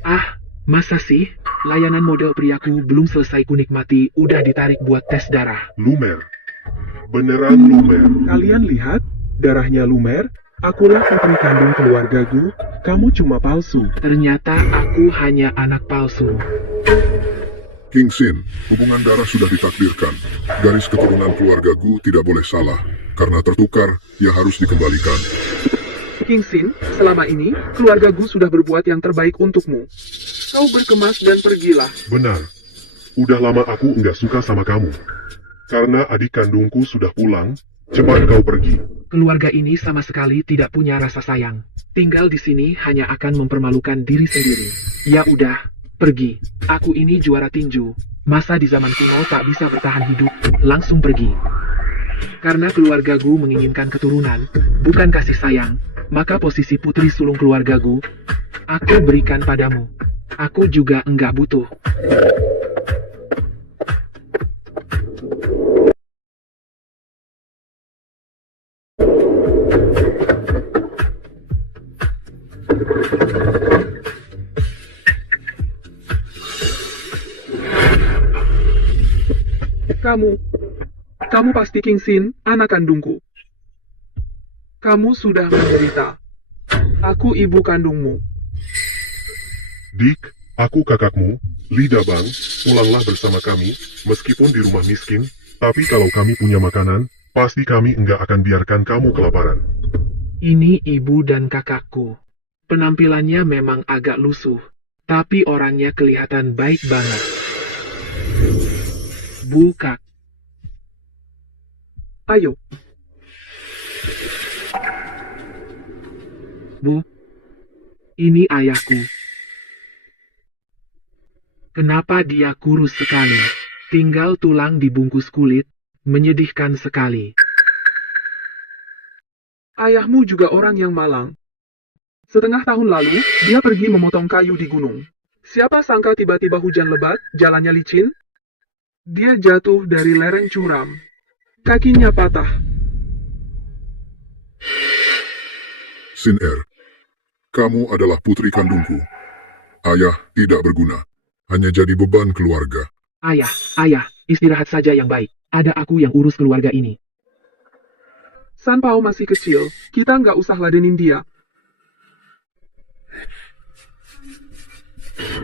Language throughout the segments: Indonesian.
Ah, masa sih? Layanan model priaku belum selesai kunikmati, udah ditarik buat tes darah. Lumer. Beneran lumer. Kalian lihat, darahnya lumer, akulah putri kandung keluargaku, kamu cuma palsu. Ternyata aku hanya anak palsu. King Sin, hubungan darah sudah ditakdirkan. Garis keturunan keluarga Gu tidak boleh salah. Karena tertukar, ia harus dikembalikan. King Sin, selama ini, keluarga Gu sudah berbuat yang terbaik untukmu. Kau berkemas dan pergilah. Benar. Udah lama aku nggak suka sama kamu. Karena adik kandungku sudah pulang, cepat kau pergi. Keluarga ini sama sekali tidak punya rasa sayang. Tinggal di sini hanya akan mempermalukan diri sendiri. Ya udah, pergi. Aku ini juara tinju. Masa di zaman kuno tak bisa bertahan hidup, langsung pergi. Karena keluarga Gu menginginkan keturunan, bukan kasih sayang, maka posisi putri sulung keluarga Gu, aku berikan padamu. Aku juga enggak butuh. Kamu pasti King Sin, anak kandungku. Kamu sudah menderita. Aku ibu kandungmu. Dik, aku kakakmu, Lida Bang, pulanglah bersama kami, meskipun di rumah miskin, tapi kalau kami punya makanan, pasti kami enggak akan biarkan kamu kelaparan. Ini ibu dan kakakku. Penampilannya memang agak lusuh, tapi orangnya kelihatan baik banget. Kak. Ayo, Bu, ini ayahku. Kenapa dia kurus sekali? Tinggal tulang dibungkus kulit, menyedihkan sekali. ayahmu juga orang yang malang. Setengah tahun lalu, dia pergi memotong kayu di gunung. Siapa sangka tiba-tiba hujan lebat, jalannya licin? Dia jatuh dari lereng curam. Kakinya patah. Sin Er, kamu adalah putri kandungku. Ayah tidak berguna, hanya jadi beban keluarga. Ayah, istirahat saja yang baik. Ada aku yang urus keluarga ini. San Pao masih kecil, kita nggak usah ladenin dia.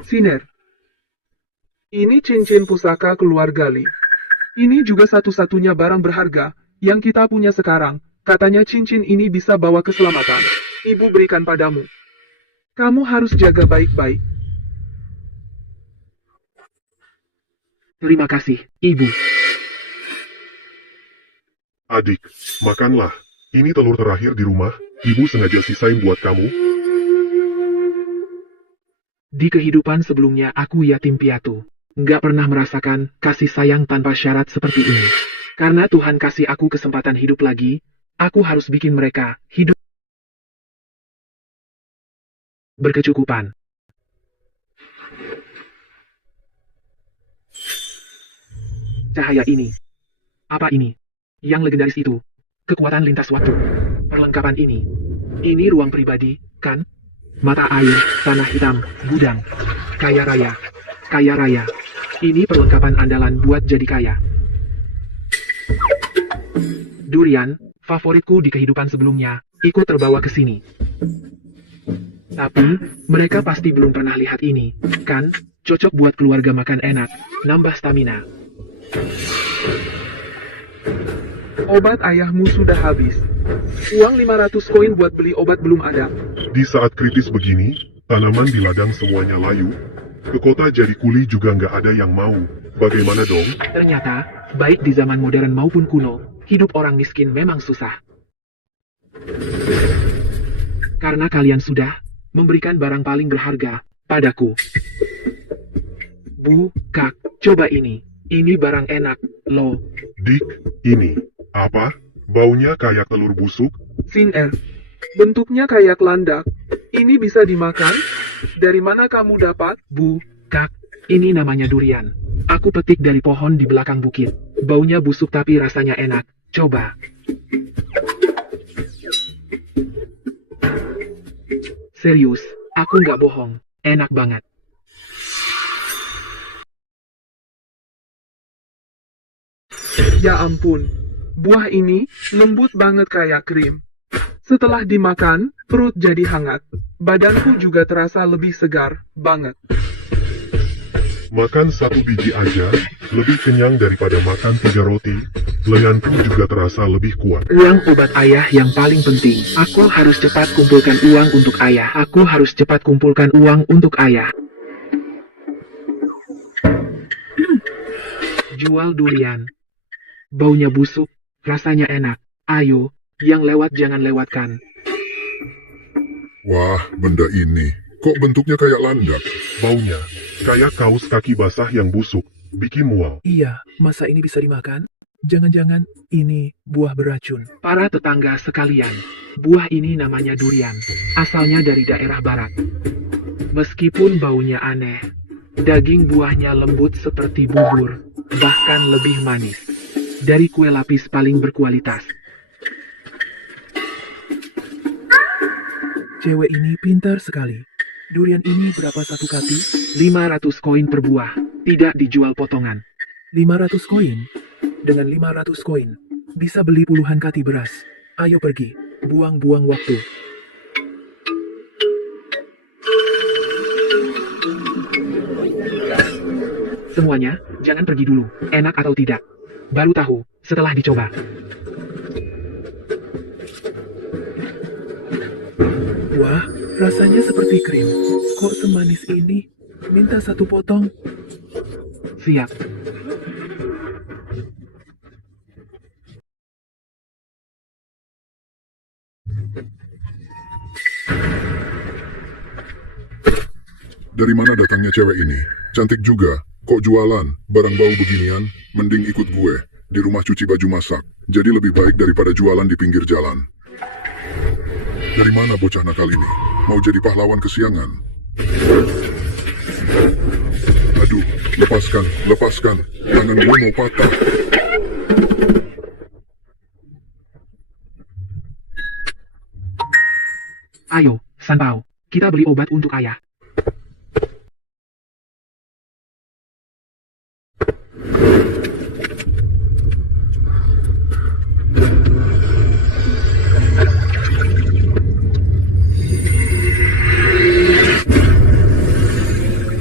Siner. Ini cincin pusaka keluarga Li. Ini juga satu-satunya barang berharga yang kita punya sekarang. Katanya cincin ini bisa bawa keselamatan. Ibu berikan padamu. Kamu harus jaga baik-baik. Terima kasih, Ibu. Adik, makanlah. Ini telur terakhir di rumah, ibu sengaja sisain buat kamu. Di kehidupan sebelumnya aku yatim piatu. Nggak pernah merasakan kasih sayang tanpa syarat seperti ini. Karena Tuhan kasih aku kesempatan hidup lagi, aku harus bikin mereka hidup berkecukupan. Cahaya ini. Apa ini? Yang legendaris itu. Kekuatan lintas waktu. Perlengkapan ini. Ini ruang pribadi, kan? Mata air, tanah hitam, gudang. Kaya raya. Kaya raya. Ini perlengkapan andalan buat jadi kaya. Durian, favoritku di kehidupan sebelumnya, ikut terbawa ke sini. Tapi, mereka pasti belum pernah lihat ini, kan? Cocok buat keluarga makan enak, nambah stamina. Obat ayahmu sudah habis. Uang 500 koin buat beli obat belum ada. Di saat kritis begini, tanaman di ladang semuanya layu. Ke kota jadi kuli juga nggak ada yang mau. Bagaimana dong? Ternyata, baik di zaman modern maupun kuno, hidup orang miskin memang susah. Karena kalian sudah memberikan barang paling berharga padaku. Kak, coba ini. Ini barang enak, loh. Dik, ini. Apa? Baunya kayak telur busuk? Siner. Bentuknya kayak landak. Ini bisa dimakan? Dari mana kamu dapat? Kak, ini namanya durian. Aku petik dari pohon di belakang bukit. Baunya busuk tapi rasanya enak. Coba. Serius, aku nggak bohong. enak banget. Ya ampun, buah ini lembut banget kayak krim. Setelah dimakan, perut jadi hangat. Badanku juga terasa lebih segar banget. Makan 1 biji aja, lebih kenyang daripada makan 3 roti. Lenganku juga terasa lebih kuat. Uang obat ayah yang paling penting. Aku harus cepat kumpulkan uang untuk ayah. Aku harus cepat kumpulkan uang untuk ayah. Jual durian. Baunya busuk, rasanya enak. Ayo, yang lewat jangan lewatkan. Wah, benda ini. Kok bentuknya kayak landak? Baunya, kayak kaos kaki basah yang busuk, bikin mual. Iya, masa ini bisa dimakan? Jangan-jangan ini buah beracun. Para tetangga sekalian, buah ini namanya durian. Asalnya dari daerah barat. Meskipun baunya aneh, daging buahnya lembut seperti bubur, bahkan lebih manis. Dari kue lapis paling berkualitas. Cewek ini pintar sekali. Durian ini berapa satu kati? 500 koin per buah, tidak dijual potongan. 500 koin. Dengan 500 koin, bisa beli puluhan kati beras. Ayo pergi, buang-buang waktu. Semuanya, jangan pergi dulu, enak atau tidak. Baru tahu, setelah dicoba. Wah, rasanya seperti krim. Kok semanis ini? Minta 1 potong. Siap. Dari mana datangnya cewek ini? Cantik juga. Kok jualan? Barang bau beginian? Mending ikut gue. Di rumah cuci baju masak. Jadi lebih baik daripada jualan di pinggir jalan. Dari mana bocah nakal ini? Mau jadi pahlawan kesiangan? Aduh, lepaskan, lepaskan. Tangan gue mau patah. Ayo, Sanpao, kita beli obat untuk ayah.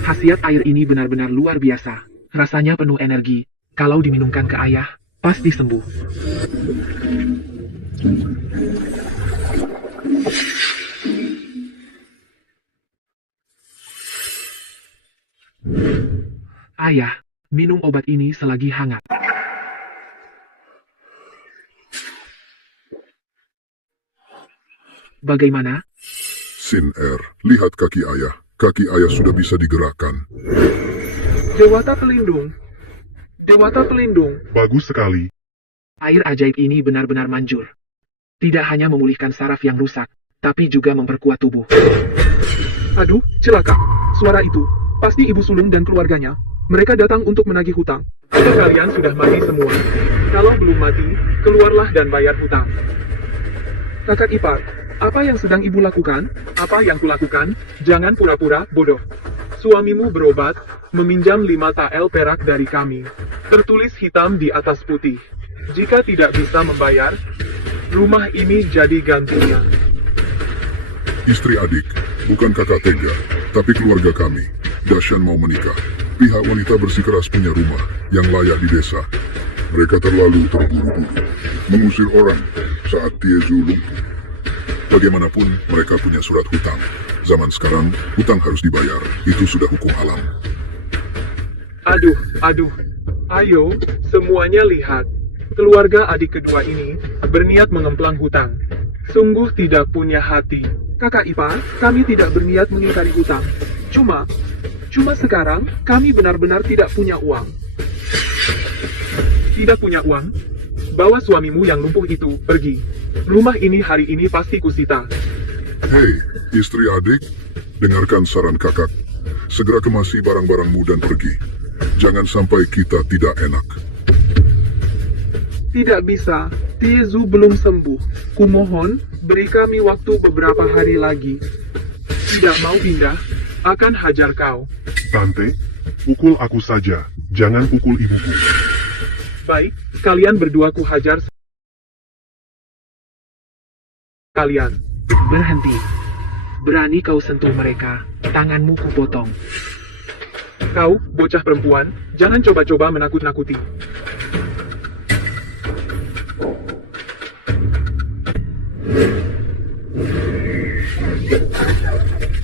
Khasiat air ini benar-benar luar biasa. Rasanya penuh energi. Kalau diminumkan ke ayah, pasti sembuh. Ayah, minum obat ini selagi hangat. Bagaimana? Sin Er, lihat kaki ayah. Kaki ayah sudah bisa digerakkan. Dewata pelindung. Dewata pelindung. Bagus sekali. Air ajaib ini benar-benar manjur. Tidak hanya memulihkan saraf yang rusak, tapi juga memperkuat tubuh. Aduh, celaka. Suara itu, pasti ibu sulung dan keluarganya. Mereka datang untuk menagih hutang. Apa kalian sudah mati semua? Kalau belum mati, keluarlah dan bayar hutang. Kakak ipar, apa yang sedang ibu lakukan? Apa yang kulakukan? Jangan pura-pura bodoh. Suamimu berobat, meminjam 5 tael perak dari kami. Tertulis hitam di atas putih. Jika tidak bisa membayar, rumah ini jadi gantinya. Istri adik, bukan kakak tega, tapi keluarga kami. Dasyan mau menikah. Pihak wanita bersikeras punya rumah yang layak di desa. Mereka terlalu terburu-buru mengusir orang saat Tiezu lumpuh. Bagaimanapun, mereka punya surat hutang. Zaman sekarang, hutang harus dibayar. Itu sudah hukum alam. Aduh, aduh. Ayo, semuanya lihat. Keluarga adik kedua ini berniat mengemplang hutang. Sungguh tidak punya hati. Kakak ipar, kami tidak berniat mengingkari hutang. Cuma sekarang kami benar-benar tidak punya uang. Tidak punya uang? Bawa suamimu yang lumpuh itu pergi. Rumah ini hari ini pasti kusita. Hei, istri adik, dengarkan saran kakak. Segera kemasi barang-barangmu dan pergi. Jangan sampai kita tidak enak. Tidak bisa. Tiezu belum sembuh. Kumohon, beri kami waktu beberapa hari lagi. Tidak mau pindah? akan hajar kau. Tante, pukul aku saja, jangan pukul ibuku. Baik, kalian berdua ku hajar kalian. Berhenti. Berani kau sentuh mereka, tanganmu kupotong. Kau, bocah perempuan, jangan coba-coba menakut-nakuti.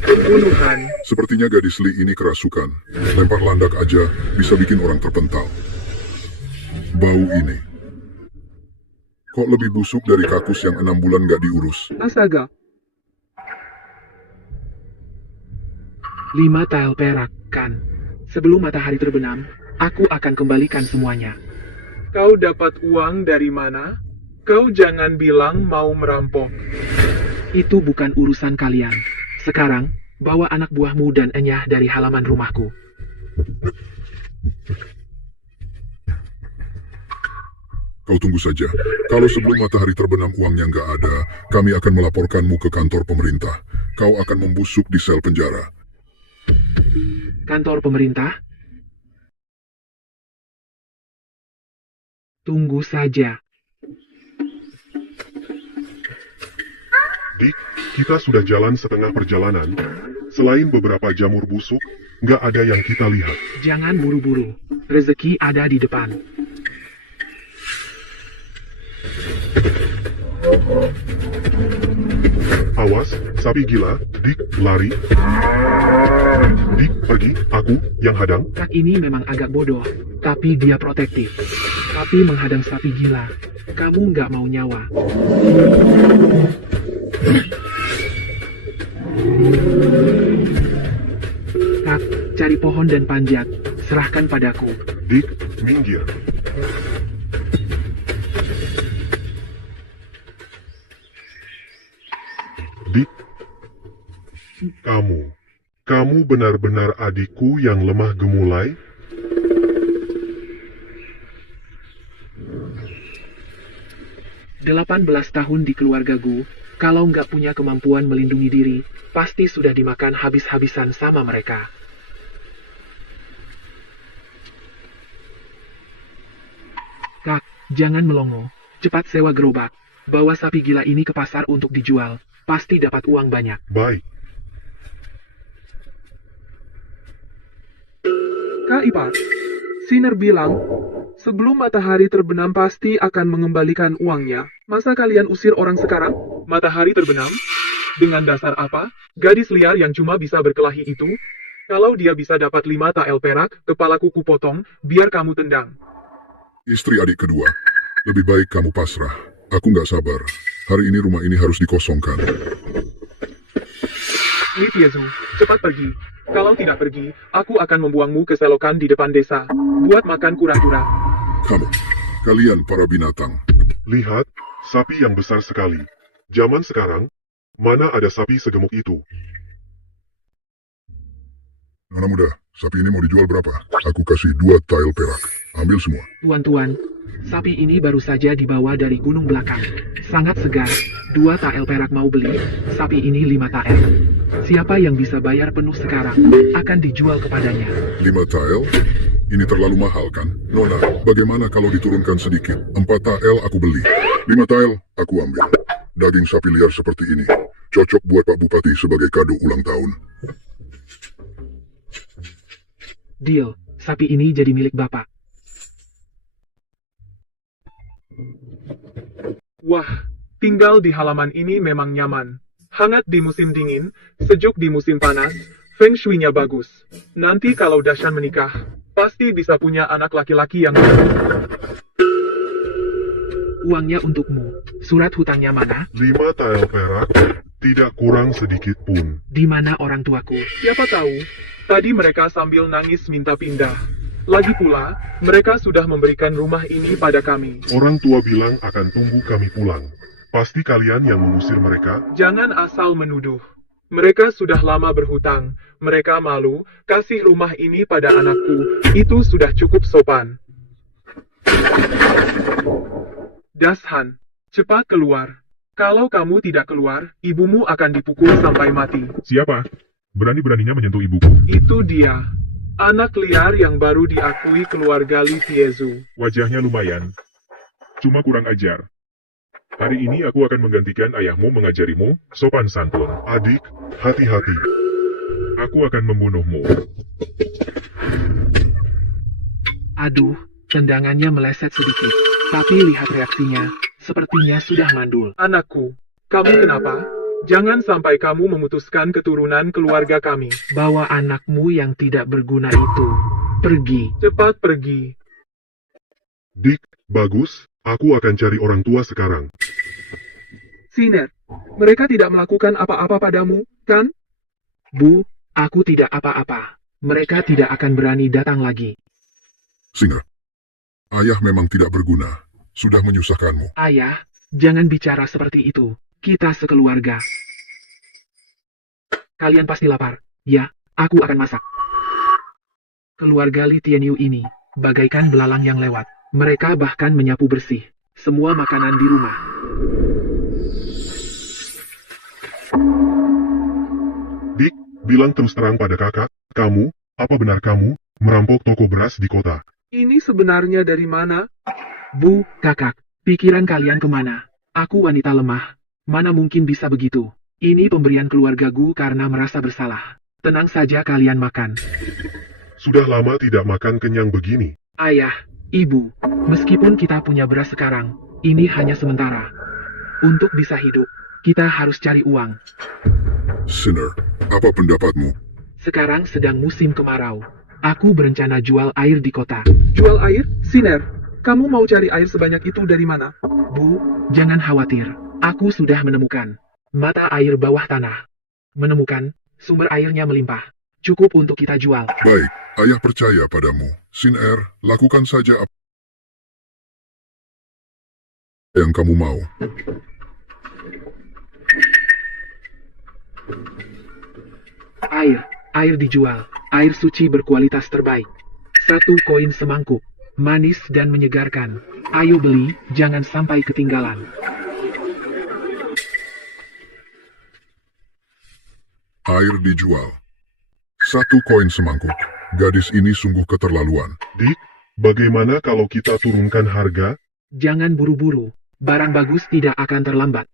Pembunuhan. Sepertinya gadis Li ini kerasukan. Lempar landak aja bisa bikin orang terpental. Bau ini. Kok lebih busuk dari kakus yang 6 bulan gak diurus? Astaga, 5 tael perak, kan? Sebelum matahari terbenam, aku akan kembalikan semuanya. kau dapat uang dari mana? Kau jangan bilang mau merampok. Itu bukan urusan kalian. Sekarang, bawa anak buahmu dan Enyah dari halaman rumahku. Kau tunggu saja. Kalau sebelum matahari terbenam uangnya nggak ada, kami akan melaporkanmu ke kantor pemerintah. Kau akan membusuk di sel penjara. Kantor pemerintah? Tunggu saja. Dik, kita sudah jalan setengah perjalanan. Selain beberapa jamur busuk, nggak ada yang kita lihat. Jangan buru-buru. Rezeki ada di depan. Awas, sapi gila. Dik, lari. Dik, pergi. Aku yang hadang. Kak ini memang agak bodoh, tapi dia protektif. Tapi menghadang sapi gila, kamu nggak mau nyawa. Kak, cari pohon dan panjat. Serahkan padaku. Dik, minggir. Dik, kamu benar-benar adikku yang lemah gemulai? Delapan 18 tahun di keluargaku, kalau nggak punya kemampuan melindungi diri, pasti sudah dimakan habis-habisan sama mereka. Kak, jangan melongo. Cepat sewa gerobak. Bawa sapi gila ini ke pasar untuk dijual. Pasti dapat uang banyak. Baik. Kak Ipar, Siner bilang, sebelum matahari terbenam pasti akan mengembalikan uangnya. Masa kalian usir orang sekarang? Matahari terbenam? Dengan dasar apa? Gadis liar yang cuma bisa berkelahi itu? Kalau dia bisa dapat 5 tael perak, kepalaku kupotong, biar kamu tendang. Istri adik kedua, lebih baik kamu pasrah. Aku nggak sabar. Hari ini rumah ini harus dikosongkan. Li Piezu, cepat pergi. Kalau tidak pergi, aku akan membuangmu ke selokan di depan desa. Buat makan kura-kura. Kalian para binatang. Lihat, sapi yang besar sekali. Zaman sekarang, mana ada sapi segemuk itu? Nona muda, sapi ini mau dijual berapa? Aku kasih 2 tael perak. Ambil semua. Tuan-tuan, sapi ini baru saja dibawa dari gunung belakang. Sangat segar. 2 tael perak mau beli, sapi ini 5 tael. Siapa yang bisa bayar penuh sekarang, akan dijual kepadanya. 5 tael? Ini terlalu mahal kan? Nona, bagaimana kalau diturunkan sedikit? 4 tael aku beli. 5 tael aku ambil. Daging sapi liar seperti ini. Cocok buat Pak Bupati sebagai kado ulang tahun. Deal, sapi ini jadi milik Bapak. Wah, tinggal di halaman ini memang nyaman. Hangat di musim dingin, sejuk di musim panas, feng shui-nya bagus. Nanti kalau Dashan menikah, pasti bisa punya anak laki-laki yang Uangnya untukmu. Surat hutangnya mana? 5 tael perak, tidak kurang sedikit pun. Di mana orang tuaku? siapa tahu. Tadi mereka sambil nangis minta pindah. Lagi pula, mereka sudah memberikan rumah ini pada kami. Orang tua bilang akan tunggu kami pulang. Pasti kalian yang mengusir mereka? Jangan asal menuduh. Mereka sudah lama berhutang. Mereka malu, kasih rumah ini pada anakku. Itu sudah cukup sopan. Dashan, cepat keluar. Kalau kamu tidak keluar, ibumu akan dipukul sampai mati. Siapa? Berani-beraninya menyentuh ibuku. Itu dia, anak liar yang baru diakui keluarga Li Tiezu. Wajahnya lumayan. Cuma kurang ajar. Hari ini aku akan menggantikan ayahmu mengajarimu sopan santun. Adik, hati-hati. Aku akan membunuhmu. Aduh, tendangannya meleset sedikit. Tapi lihat reaksinya, sepertinya sudah mandul. Anakku, kamu kenapa? Jangan sampai kamu memutuskan keturunan keluarga kami. Bawa anakmu yang tidak berguna itu. Pergi. Cepat pergi. Dick, bagus. Aku akan cari orang tua sekarang. Siner, mereka tidak melakukan apa-apa padamu, kan? Bu, aku tidak apa-apa. Mereka tidak akan berani datang lagi. Singa, ayah memang tidak berguna. Sudah menyusahkanmu. Ayah, jangan bicara seperti itu. Kita sekeluarga. Kalian pasti lapar. Ya, aku akan masak. Keluarga Li Tianyu ini, bagaikan belalang yang lewat. Mereka bahkan menyapu bersih semua makanan di rumah. Dick, bilang terus terang pada kakak, kamu, apa benar kamu, merampok toko beras di kota? Ini sebenarnya dari mana? Bu, kakak, pikiran kalian kemana? Aku wanita lemah. Mana mungkin bisa begitu? Ini pemberian keluargaku karena merasa bersalah. Tenang saja kalian makan. Sudah lama tidak makan kenyang begini. Ayah, ibu, meskipun kita punya beras sekarang, ini hanya sementara. Untuk bisa hidup, kita harus cari uang. Sinner, apa pendapatmu? Sekarang sedang musim kemarau. Aku berencana jual air di kota. Jual air? Siner, kamu mau cari air sebanyak itu dari mana? Bu, jangan khawatir. Aku sudah menemukan mata air bawah tanah. Menemukan sumber airnya melimpah. Cukup untuk kita jual. Baik, ayah percaya padamu. Sinner, lakukan saja apa yang kamu mau. Air dijual. Air suci berkualitas terbaik. 1 koin semangkuk. Manis dan menyegarkan. Ayo beli, jangan sampai ketinggalan. Air dijual. 1 koin semangkuk. Gadis ini sungguh keterlaluan. Dick, bagaimana kalau kita turunkan harga? Jangan buru-buru. Barang bagus tidak akan terlambat.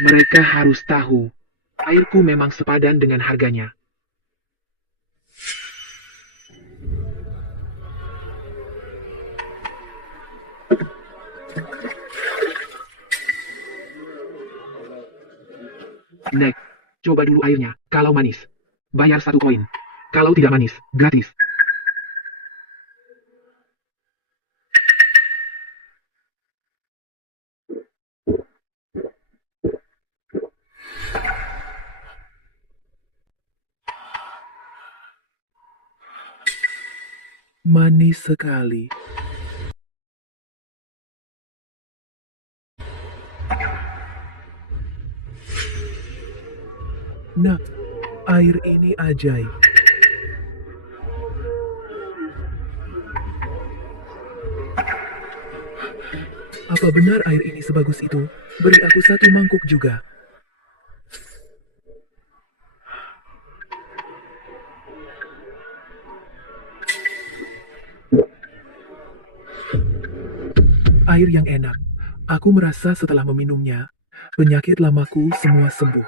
Mereka harus tahu. Airku memang sepadan dengan harganya. Nek, coba dulu airnya. Kalau manis, bayar 1 koin. Kalau tidak manis, gratis. Manis sekali. Nah, air ini ajaib. Apa benar air ini sebagus itu? Beri aku 1 mangkuk juga. Air yang enak. Aku merasa setelah meminumnya, penyakit lamaku semua sembuh.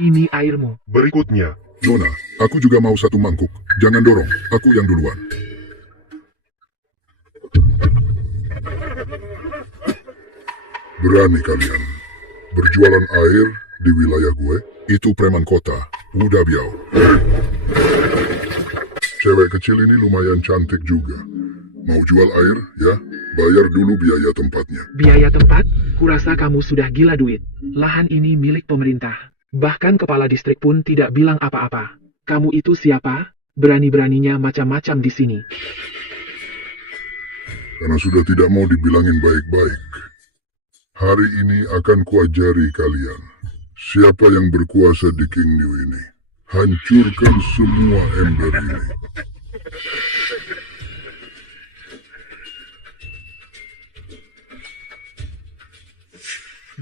Ini airmu. Berikutnya, Nona, aku juga mau 1 mangkuk. Jangan dorong, aku yang duluan. Berani kalian berjualan air di wilayah gue? Itu preman kota, udah biau. Cewek kecil ini lumayan cantik juga. Mau jual air, ya? Bayar dulu biaya tempatnya. Biaya tempat? Kurasa kamu sudah gila duit. Lahan ini milik pemerintah. Bahkan kepala distrik pun tidak bilang apa-apa. Kamu itu siapa? Berani-beraninya macam-macam di sini. Karena sudah tidak mau dibilangin baik-baik. Hari ini akan kuajari kalian. Siapa yang berkuasa di King New ini. Hancurkan semua ember ini.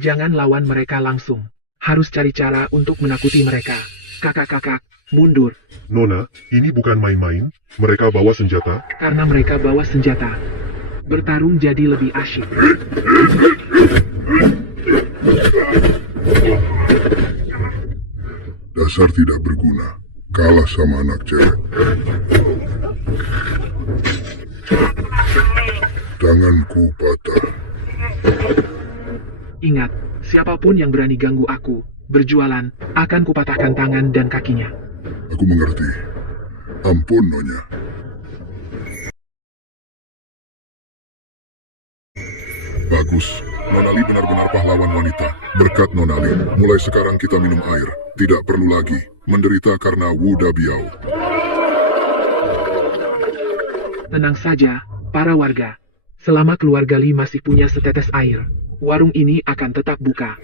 Jangan lawan mereka langsung. Harus cari cara untuk menakuti mereka. Kakak-kakak, mundur. Nona, ini bukan main-main. Mereka bawa senjata. Karena mereka bawa senjata. Bertarung jadi lebih asyik. Dasar tidak berguna. Kalah sama anak cewek. Tanganku patah. Ingat, siapapun yang berani ganggu aku, berjualan, akan kupatahkan tangan dan kakinya. Aku mengerti. Ampun, Nonya. Bagus. Nonali benar-benar pahlawan wanita. Berkat Nonali, mulai sekarang kita minum air. Tidak perlu lagi menderita karena Wuda Biao. Tenang saja, para warga. Selama keluarga Li masih punya setetes air, warung ini akan tetap buka.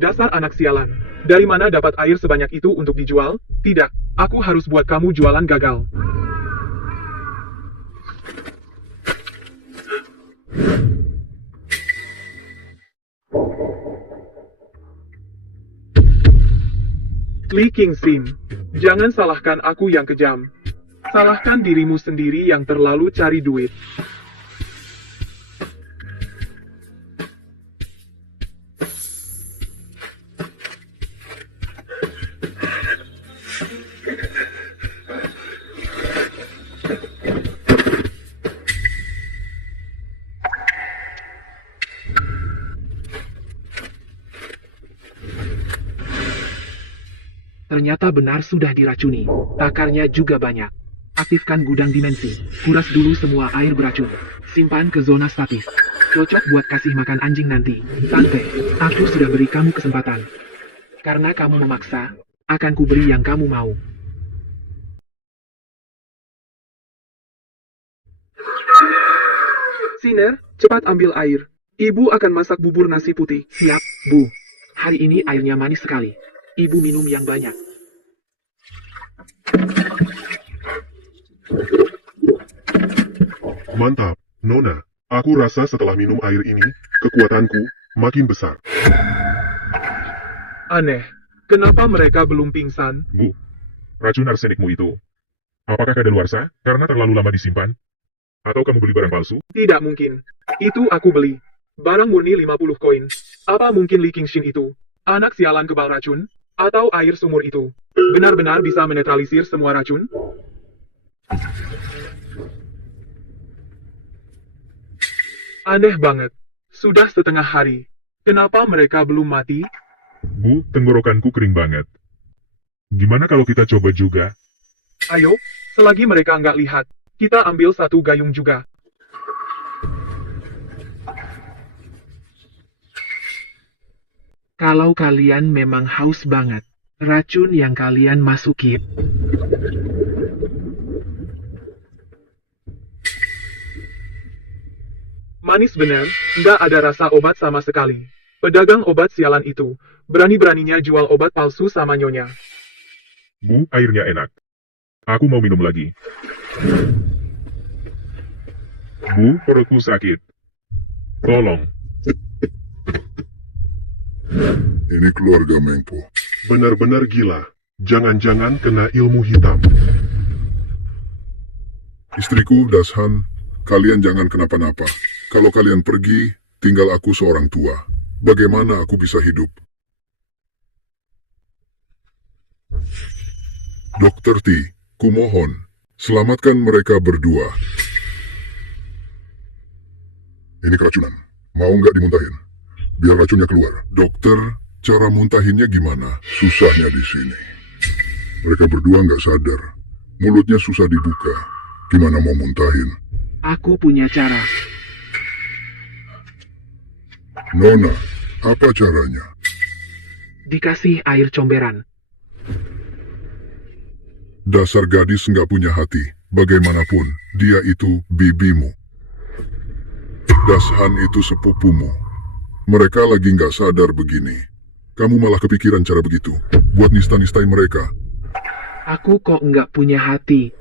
Dasar anak sialan. Dari mana dapat air sebanyak itu untuk dijual? Tidak, aku harus buat kamu jualan gagal. Li Qingxin, jangan salahkan aku yang kejam. Salahkan dirimu sendiri yang terlalu cari duit. Ternyata benar sudah diracuni. Takarnya juga banyak. Aktifkan gudang dimensi. Kuras dulu semua air beracun. Simpan ke zona statis. Cocok buat kasih makan anjing nanti. Santai, aku sudah beri kamu kesempatan. Karena kamu memaksa, akan kuberi yang kamu mau. Siner, cepat ambil air. Ibu akan masak bubur nasi putih. Siap, Bu. Hari ini airnya manis sekali. Ibu minum yang banyak. Mantap, Nona. Aku rasa setelah minum air ini, kekuatanku makin besar. Aneh, kenapa mereka belum pingsan? Bu, racun arsenikmu itu, apakah kadaluarsa karena terlalu lama disimpan? Atau kamu beli barang palsu? Tidak mungkin. Itu aku beli. Barang murni 50 koin. Apa mungkin Li Qingxin itu? Anak sialan kebal racun? Atau air sumur itu? Benar-benar bisa menetralisir semua racun? Aneh banget. Sudah setengah hari. Kenapa mereka belum mati? Bu, tenggorokanku kering banget. Gimana kalau kita coba juga? Ayo, selagi mereka nggak lihat, kita ambil satu gayung juga. Kalau kalian memang haus banget, racun yang kalian masukin. Manis bener, nggak ada rasa obat sama sekali. Pedagang obat sialan itu, berani-beraninya jual obat palsu sama nyonya. Bu, airnya enak. Aku mau minum lagi. Bu, perutku sakit. Tolong. Ini keluarga Mengpo. Benar-benar gila. Jangan-jangan kena ilmu hitam. Istriku, Dashan, kalian jangan kenapa-napa. Kalau kalian pergi, tinggal aku seorang tua. Bagaimana aku bisa hidup? Dokter T, kumohon, selamatkan mereka berdua. Ini keracunan. Mau nggak dimuntahin? Biar racunnya keluar. Dokter, cara muntahinnya gimana? Susahnya di sini. Mereka berdua nggak sadar. Mulutnya susah dibuka. Gimana mau muntahin? Aku punya cara. Nona, apa caranya? Dikasih air comberan. Dasar gadis nggak punya hati. Bagaimanapun, dia itu bibimu. Dashan itu sepupumu. Mereka lagi nggak sadar begini. Kamu malah kepikiran cara begitu. Buat nista-nistain mereka. Aku kok nggak punya hati.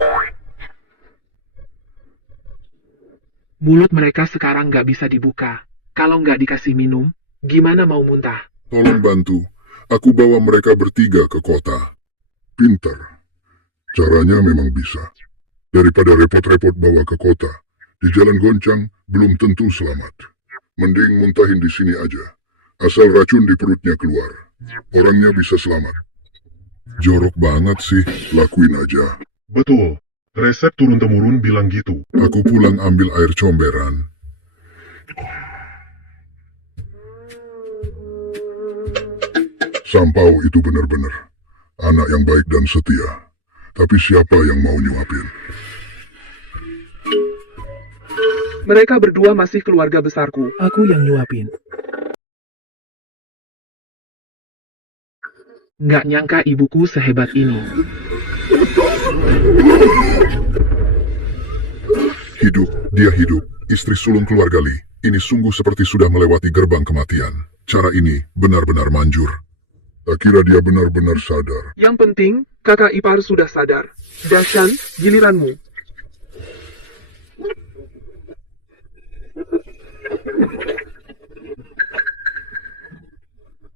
Mulut mereka sekarang nggak bisa dibuka. Kalau nggak dikasih minum, gimana mau muntah? Tolong bantu. Aku bawa mereka bertiga ke kota. Pintar. Caranya memang bisa. Daripada repot-repot bawa ke kota, di jalan goncang belum tentu selamat. Mending muntahin di sini aja. Asal racun di perutnya keluar, orangnya bisa selamat. Jorok banget sih, lakuin aja. Betul. Resep turun-temurun bilang gitu. Aku pulang ambil air comberan. Sampau itu benar-benar anak yang baik dan setia. Tapi siapa yang mau nyuapin? Mereka berdua masih keluarga besarku. Aku yang nyuapin. Nggak nyangka ibuku sehebat ini. Hidup, dia hidup. Istri sulung keluarga Lee. Ini sungguh seperti sudah melewati gerbang kematian. Cara ini benar-benar manjur. Tak kira dia benar-benar sadar. Yang penting, kakak ipar sudah sadar. Dashan, giliranmu.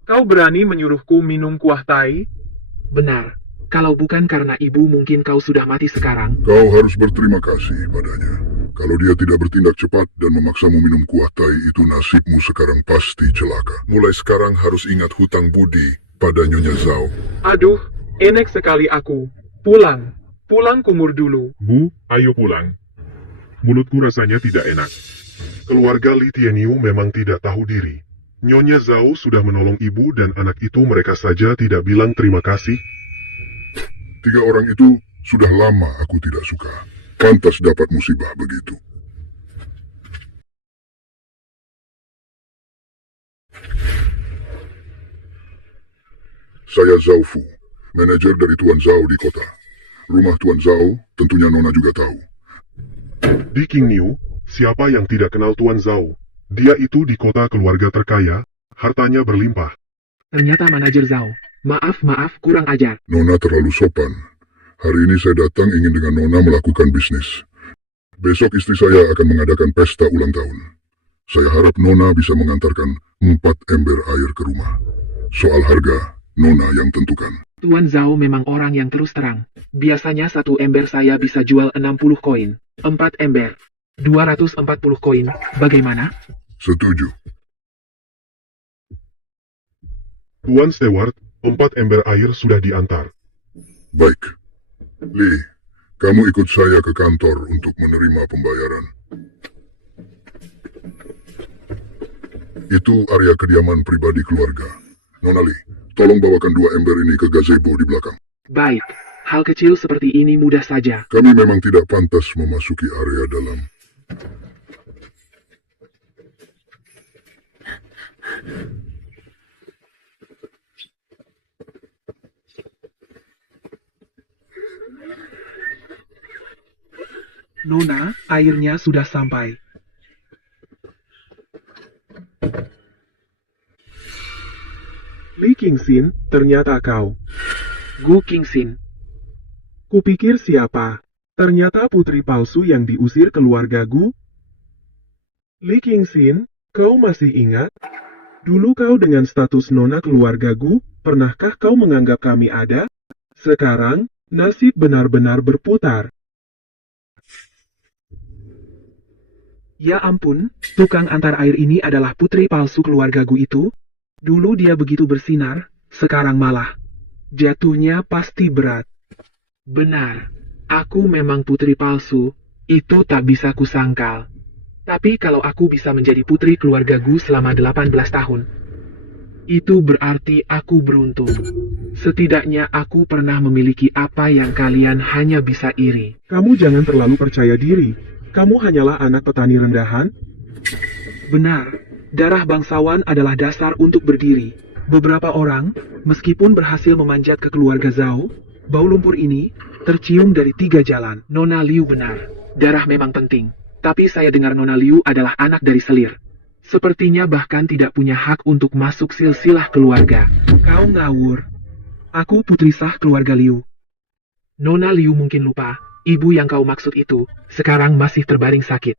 Kau berani menyuruhku minum kuah tai? Benar. Kalau bukan karena ibu mungkin kau sudah mati sekarang. Kau harus berterima kasih padanya. Kalau dia tidak bertindak cepat dan memaksamu minum kuah tai, itu nasibmu sekarang pasti celaka. Mulai sekarang harus ingat hutang budi pada Nyonya Zhao. Aduh, enek sekali aku. Pulang. Pulang kumur dulu. Bu, ayo pulang. Mulutku rasanya tidak enak. Keluarga Li Tianyu memang tidak tahu diri. Nyonya Zhao sudah menolong ibu dan anak itu, mereka saja tidak bilang terima kasih. 3 orang itu sudah lama aku tidak suka. Pantas dapat musibah begitu. Saya Zhao Fu, manajer dari Tuan Zhao di kota. Rumah Tuan Zhao tentunya Nona juga tahu. Di Qingniu, siapa yang tidak kenal Tuan Zhao? Dia itu di kota keluarga terkaya, hartanya berlimpah. Ternyata manajer Zhao. Maaf, kurang ajar. Nona terlalu sopan. Hari ini saya datang ingin dengan Nona melakukan bisnis. Besok istri saya akan mengadakan pesta ulang tahun. Saya harap Nona bisa mengantarkan 4 ember air ke rumah. Soal harga, Nona yang tentukan. Tuan Zhao memang orang yang terus terang. Biasanya 1 ember saya bisa jual 60 koin. 4 ember. 240 koin. Bagaimana? Setuju. Tuan Stewart, 4 ember air sudah diantar. Baik. Lee, kamu ikut saya ke kantor untuk menerima pembayaran. Itu area kediaman pribadi keluarga. Nona Lee, tolong bawakan 2 ember ini ke gazebo di belakang. Baik. Hal kecil seperti ini mudah saja. Kami memang tidak pantas memasuki area dalam. Nona, airnya sudah sampai. Li Qingxin, ternyata kau. Gu Qingxin. Kupikir siapa? Ternyata putri palsu yang diusir keluarga Gu. Li Qingxin, kau masih ingat? Dulu kau dengan status nona keluarga Gu, pernahkah kau menganggap kami ada? Sekarang, nasib benar-benar berputar. Ya ampun, tukang antar air ini adalah putri palsu keluarga Gu itu. Dulu dia begitu bersinar, sekarang malah. Jatuhnya pasti berat. Benar. Aku memang putri palsu. Itu tak bisa kusangkal. Tapi kalau aku bisa menjadi putri keluarga Gu selama 18 tahun, itu berarti aku beruntung. Setidaknya aku pernah memiliki apa yang kalian hanya bisa iri. Kamu jangan terlalu percaya diri. Kamu hanyalah anak petani rendahan. Benar, darah bangsawan adalah dasar untuk berdiri. Beberapa orang, meskipun berhasil memanjat ke keluarga Zhao, bau lumpur ini tercium dari 3 jalan. Nona Liu benar, darah memang penting. Tapi saya dengar Nona Liu adalah anak dari selir. Sepertinya bahkan tidak punya hak untuk masuk silsilah keluarga. Kau ngawur. Aku putri sah keluarga Liu. Nona Liu mungkin lupa, ibu yang kau maksud itu, sekarang masih terbaring sakit.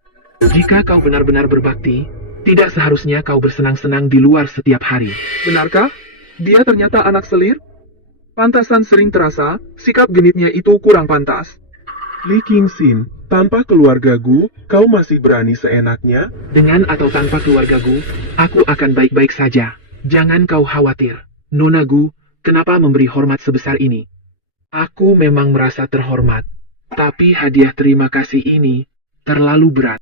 Jika kau benar-benar berbakti, tidak seharusnya kau bersenang-senang di luar setiap hari. Benarkah? Dia ternyata anak selir? Pantasan sering terasa, sikap genitnya itu kurang pantas. Li Qingxin, tanpa keluarga Gu, kau masih berani seenaknya? Dengan atau tanpa keluargaku, aku akan baik-baik saja. Jangan kau khawatir. Nona Gu, kenapa memberi hormat sebesar ini? Aku memang merasa terhormat. Tapi hadiah terima kasih ini terlalu berat.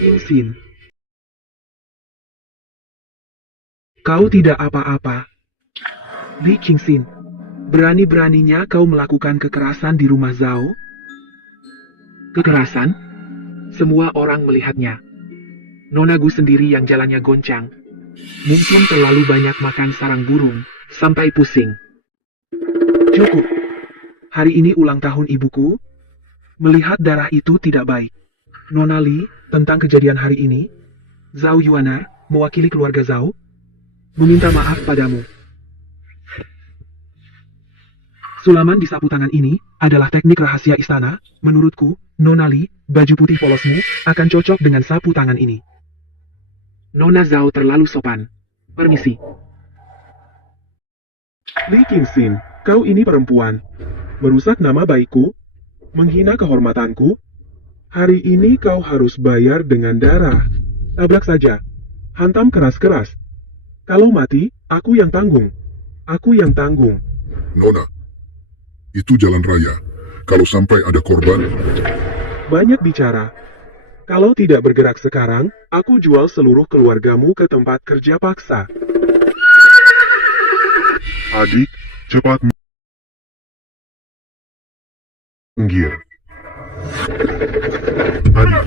Qingxin. Kau tidak apa-apa. Li Qingxin, berani-beraninya kau melakukan kekerasan di rumah Zhao? Kekerasan? Semua orang melihatnya. Nona Gu sendiri yang jalannya goncang. Mungkin terlalu banyak makan sarang burung, sampai pusing. Cukup. Hari ini ulang tahun ibuku. Melihat darah itu tidak baik. Nona Li, tentang kejadian hari ini, Zhao Yuanar, mewakili keluarga Zhao, meminta maaf padamu. Sulaman di sapu tangan ini adalah teknik rahasia istana. Menurutku, Nona Li, baju putih polosmu akan cocok dengan sapu tangan ini. Nona Zhao terlalu sopan. Permisi. Li Qingxin, kau ini perempuan. Merusak nama baikku, menghina kehormatanku. Hari ini kau harus bayar dengan darah. Tabrak saja. Hantam keras-keras. Kalau mati, aku yang tanggung. Aku yang tanggung. Nona, itu jalan raya. Kalau sampai ada korban, Banyak bicara. Kalau tidak bergerak sekarang, aku jual seluruh keluargamu ke tempat kerja paksa. Adik, cepat minggir. Adik,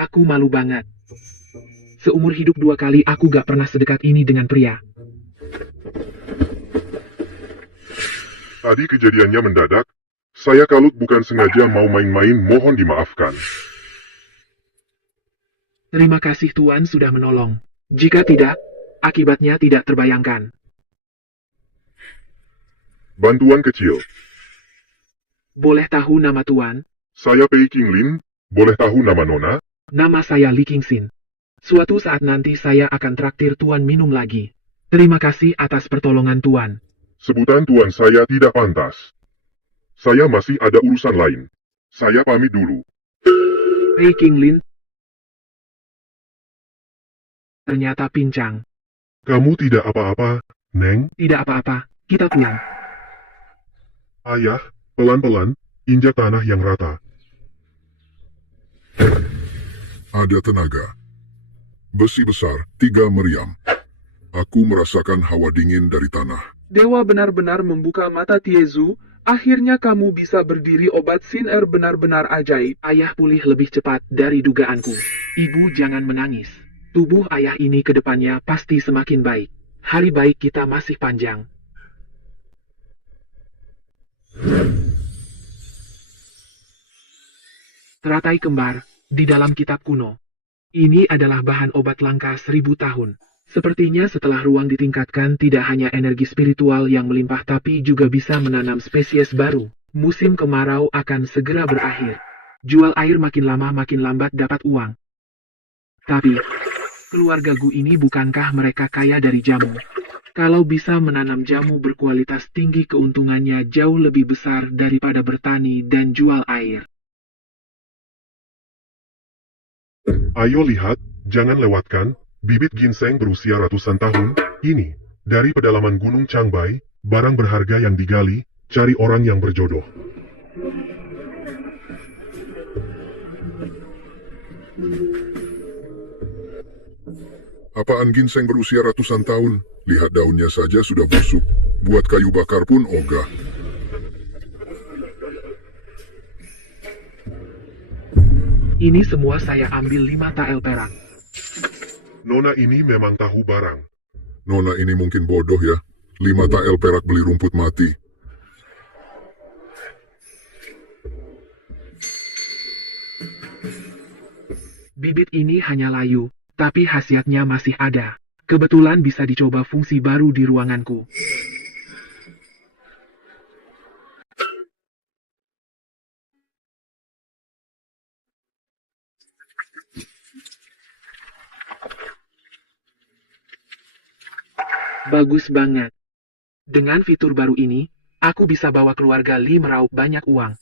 Aku malu banget. Seumur hidup 2 kali aku gak pernah sedekat ini dengan pria. tadi kejadiannya mendadak. Saya kalut bukan sengaja mau main-main, mohon dimaafkan. Terima kasih Tuan sudah menolong. Jika tidak, akibatnya tidak terbayangkan. Bantuan kecil. Boleh tahu nama Tuan? Saya Pei Qinglin, boleh tahu nama Nona? Nama saya Li Qingxin. Suatu saat nanti saya akan traktir Tuan minum lagi. Terima kasih atas pertolongan Tuan. Sebutan Tuan saya tidak pantas. Saya masih ada urusan lain. Saya pamit dulu. Pei Qinglin ternyata pincang. Kamu tidak apa-apa, Neng? Tidak apa-apa, kita pulang. Ayah, pelan-pelan, injak tanah yang rata. ada tenaga. Besi besar, 3 meriam. Aku merasakan hawa dingin dari tanah. Dewa benar-benar membuka mata Tiezu. Akhirnya kamu bisa berdiri. Obat Sin-Er benar-benar ajaib. Ayah pulih lebih cepat dari dugaanku. Ibu jangan menangis. Tubuh ayah ini ke depannya pasti semakin baik. Hari baik kita masih panjang. Teratai kembar, di dalam kitab kuno. Ini adalah bahan obat langka 1000 tahun. Sepertinya setelah ruang ditingkatkan tidak hanya energi spiritual yang melimpah tapi juga bisa menanam spesies baru. Musim kemarau akan segera berakhir. Jual air makin lama makin lambat dapat uang. Tapi, keluarga Gu ini bukankah mereka kaya dari jamu? Kalau bisa menanam jamu berkualitas tinggi keuntungannya jauh lebih besar daripada bertani dan jual air. Ayo lihat, jangan lewatkan, bibit ginseng berusia ratusan tahun, ini, dari pedalaman Gunung Changbai, barang berharga yang digali, cari orang yang berjodoh. Apaan ginseng berusia ratusan tahun? Lihat daunnya saja sudah busuk. Buat kayu bakar pun ogah. Ini semua saya ambil 5 tael perak. Nona ini memang tahu barang. Nona ini mungkin bodoh ya. 5 tael perak beli rumput mati. Bibit ini hanya layu, tapi khasiatnya masih ada. Kebetulan bisa dicoba fungsi baru di ruanganku. Bagus banget. Dengan fitur baru ini, aku bisa bawa keluarga Lee meraup banyak uang.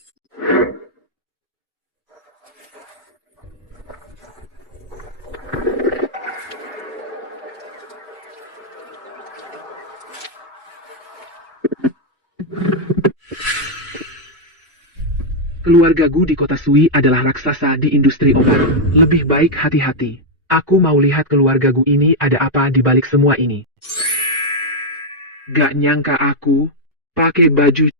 Keluarga Gu di kota Sui adalah raksasa di industri obat. Lebih baik hati-hati. Aku mau lihat keluarga Gu ini ada apa di balik semua ini. Gak nyangka aku pakai baju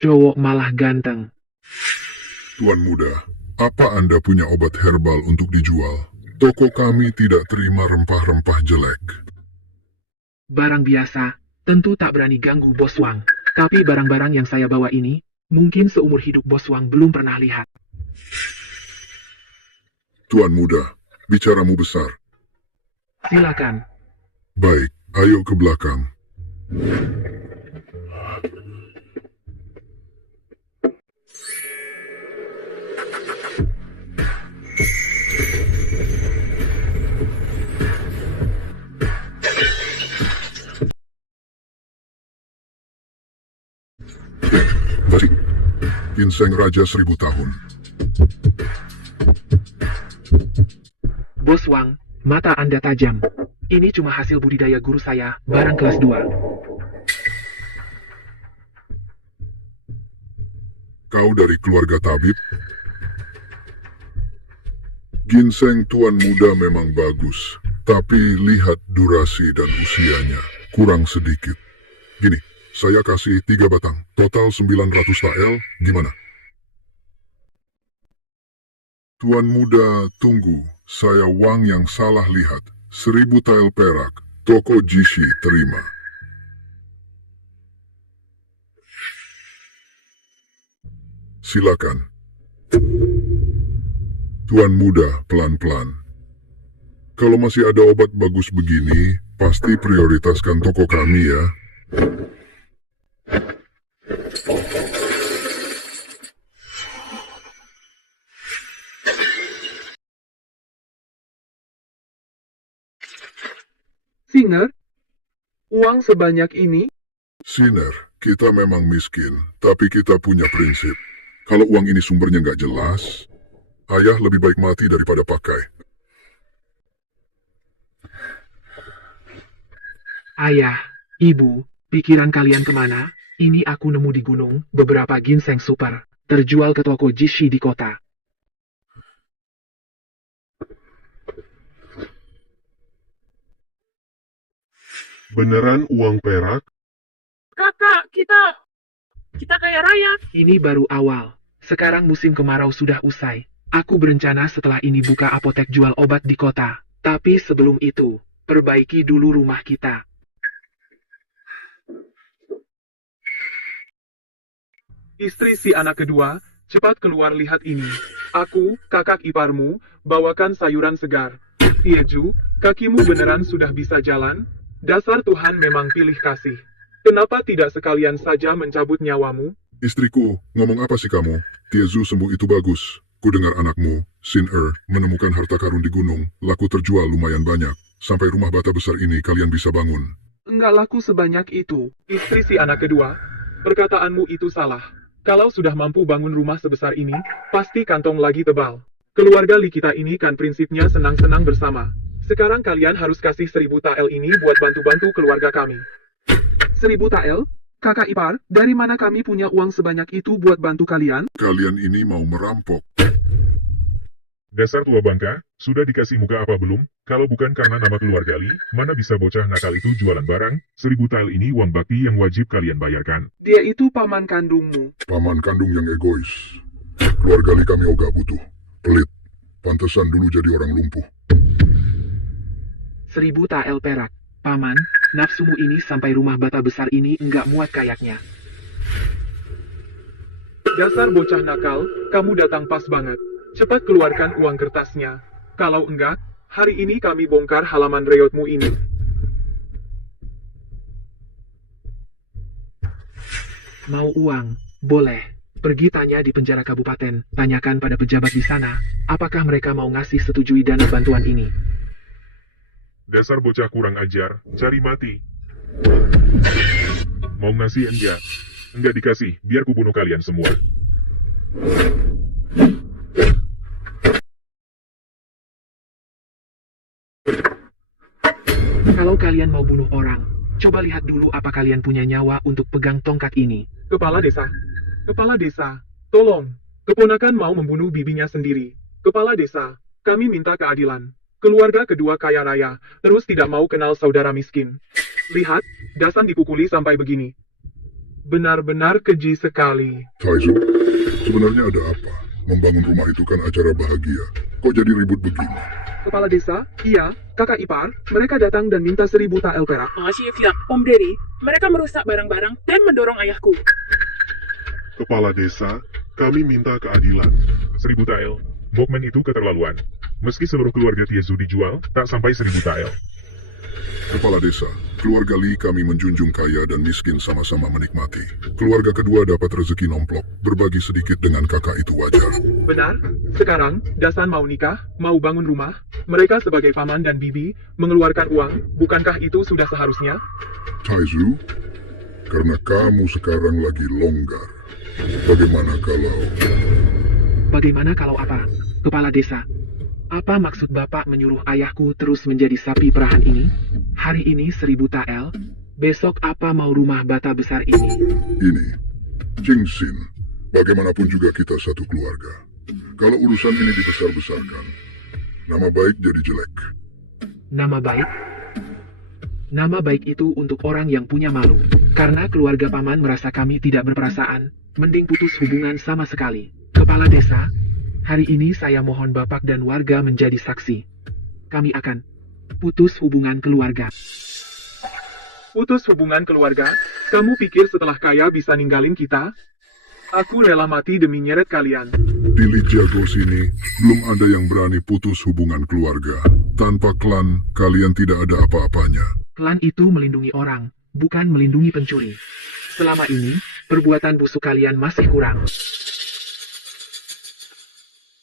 cowok malah ganteng. Tuan muda, apa Anda punya obat herbal untuk dijual? Toko kami tidak terima rempah-rempah jelek. Barang biasa, tentu tak berani ganggu Bos Wang. Tapi barang-barang yang saya bawa ini, mungkin seumur hidup Bos Wang belum pernah lihat. Tuan muda, bicaramu besar. Silakan. Baik, ayo ke belakang. Basi, ginseng Raja 1000 tahun. Bos Wang, mata Anda tajam. Ini cuma hasil budidaya guru saya, barang kelas 2. Kau dari keluarga tabib? Ginseng tuan muda memang bagus, tapi lihat durasi dan usianya, kurang sedikit. Gini, saya kasih 3 batang, total 900 tael, gimana? Tuan muda, tunggu, saya Wang yang salah lihat. 1000 tael perak, toko Jishi terima. Silakan. Tuan muda, pelan-pelan. Kalau masih ada obat bagus begini, pasti prioritaskan toko kami ya. Singer, uang sebanyak ini? Siner, kita memang miskin, tapi kita punya prinsip. Kalau uang ini sumbernya nggak jelas, ayah lebih baik mati daripada pakai. Ayah, ibu, pikiran kalian kemana? Ini aku nemu di gunung, beberapa ginseng super. Terjual ke toko Jishi di kota. Beneran uang perak? Kakak, kita kaya raya. Ini baru awal. Sekarang musim kemarau sudah usai. Aku berencana setelah ini buka apotek jual obat di kota. Tapi sebelum itu, perbaiki dulu rumah kita. Istri si anak kedua, cepat keluar lihat ini. Aku, kakak iparmu, bawakan sayuran segar. Ieju, kakimu beneran sudah bisa jalan? Dasar Tuhan memang pilih kasih. Kenapa tidak sekalian saja mencabut nyawamu? Istriku, ngomong apa sih kamu? Tiezu sembuh itu bagus. Ku dengar anakmu, Sin menemukan harta karun di gunung, laku terjual lumayan banyak. Sampai rumah bata besar ini kalian bisa bangun. Enggak laku sebanyak itu. Istri si anak kedua, perkataanmu itu salah. Kalau sudah mampu bangun rumah sebesar ini, pasti kantong lagi tebal. Keluarga Li kita ini kan prinsipnya senang-senang bersama. Sekarang kalian harus kasih 1000 tael ini buat bantu-bantu keluarga kami. 1000 tael? Kakak ipar, dari mana kami punya uang sebanyak itu buat bantu kalian? Kalian ini mau merampok. Dasar tua bangka, sudah dikasih muka apa belum? Kalau bukan karena nama keluarga Li, mana bisa bocah nakal itu jualan barang? 1000 tael ini uang bakti yang wajib kalian bayarkan. Dia itu paman kandungmu. Paman kandung yang egois. Keluarga Li kami ogah butuh. Pelit. Pantesan dulu jadi orang lumpuh. 1000 tael perak. Paman, nafsumu ini sampai rumah bata besar ini enggak muat kayaknya. Dasar bocah nakal, kamu datang pas banget. cepat keluarkan uang kertasnya. Kalau enggak, hari ini kami bongkar halaman reotmu ini. Mau uang? Boleh. Pergi tanya di penjara kabupaten, tanyakan pada pejabat di sana, apakah mereka mau ngasih setujui dana bantuan ini. Dasar bocah kurang ajar, cari mati. Mau ngasih enggak? Enggak dikasih, biar ku bunuh kalian semua. Kalau kalian mau bunuh orang, coba lihat dulu apa kalian punya nyawa untuk pegang tongkat ini. Kepala desa, tolong. Keponakan mau membunuh bibinya sendiri. Kepala desa, kami minta keadilan. Keluarga kedua kaya raya, terus tidak mau kenal saudara miskin. Lihat, Dasan dipukuli sampai begini. Benar-benar keji sekali. Taizu, sebenarnya ada apa? Membangun rumah itu kan acara bahagia. Kok jadi ribut begini? Kepala desa, iya, kakak ipar, mereka datang dan minta 1000 tael perak. Maaf ya, Om Dery. Mereka merusak barang-barang dan mendorong ayahku. Kepala desa, kami minta keadilan. 1000 tael. Bokmen itu keterlaluan. Meski seluruh keluarga Tiezu dijual, tak sampai 1000 tael. Kepala desa, keluarga Li kami menjunjung kaya dan miskin sama-sama menikmati. Keluarga kedua dapat rezeki nomplok, berbagi sedikit dengan kakak itu wajar. Benar, sekarang Dasan mau nikah, mau bangun rumah, mereka sebagai paman dan bibi mengeluarkan uang, bukankah itu sudah seharusnya? Taizu, karena kamu sekarang lagi longgar. Bagaimana kalau... Bagaimana kalau apa? Kepala desa, apa maksud Bapak menyuruh ayahku terus menjadi sapi perahan ini? Hari ini 1000 tael, besok apa mau rumah bata besar ini? Ini, Jingxin, bagaimanapun juga kita satu keluarga. Kalau urusan ini dibesar-besarkan, nama baik jadi jelek. Nama baik? Nama baik itu untuk orang yang punya malu. Karena keluarga paman merasa kami tidak berperasaan, mending putus hubungan sama sekali. Kepala desa, hari ini saya mohon Bapak dan warga menjadi saksi. Kami akan putus hubungan keluarga. Putus hubungan keluarga? Kamu pikir setelah kaya bisa ninggalin kita? Aku rela mati demi nyeret kalian. Di Lijago sini, belum ada yang berani putus hubungan keluarga. Tanpa klan, kalian tidak ada apa-apanya. Klan itu melindungi orang, bukan melindungi pencuri. Selama ini, perbuatan busuk kalian masih kurang.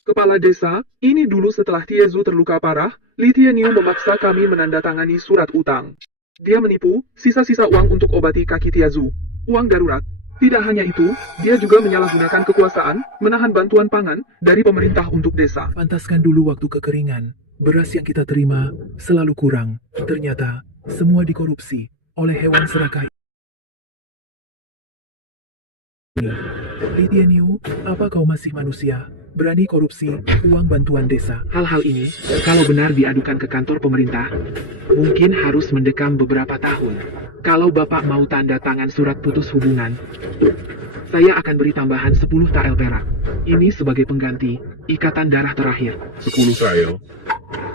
Kepala desa, ini dulu setelah Tiezu terluka parah, Li Tianyu memaksa kami menandatangani surat utang. Dia menipu, sisa-sisa uang untuk obati kaki Tiezu. Uang darurat. Tidak hanya itu, dia juga menyalahgunakan kekuasaan, menahan bantuan pangan dari pemerintah untuk desa. Pantaskan dulu waktu kekeringan. Beras yang kita terima selalu kurang. Ternyata, semua dikorupsi oleh hewan serakah ini. Li Tianyu, apa kau masih manusia? Berani korupsi uang bantuan desa. Hal-hal ini, kalau benar diadukan ke kantor pemerintah, mungkin harus mendekam beberapa tahun. Kalau Bapak mau tanda tangan surat putus hubungan, saya akan beri tambahan 10 tael perak. Ini sebagai pengganti ikatan darah terakhir. 10 tael.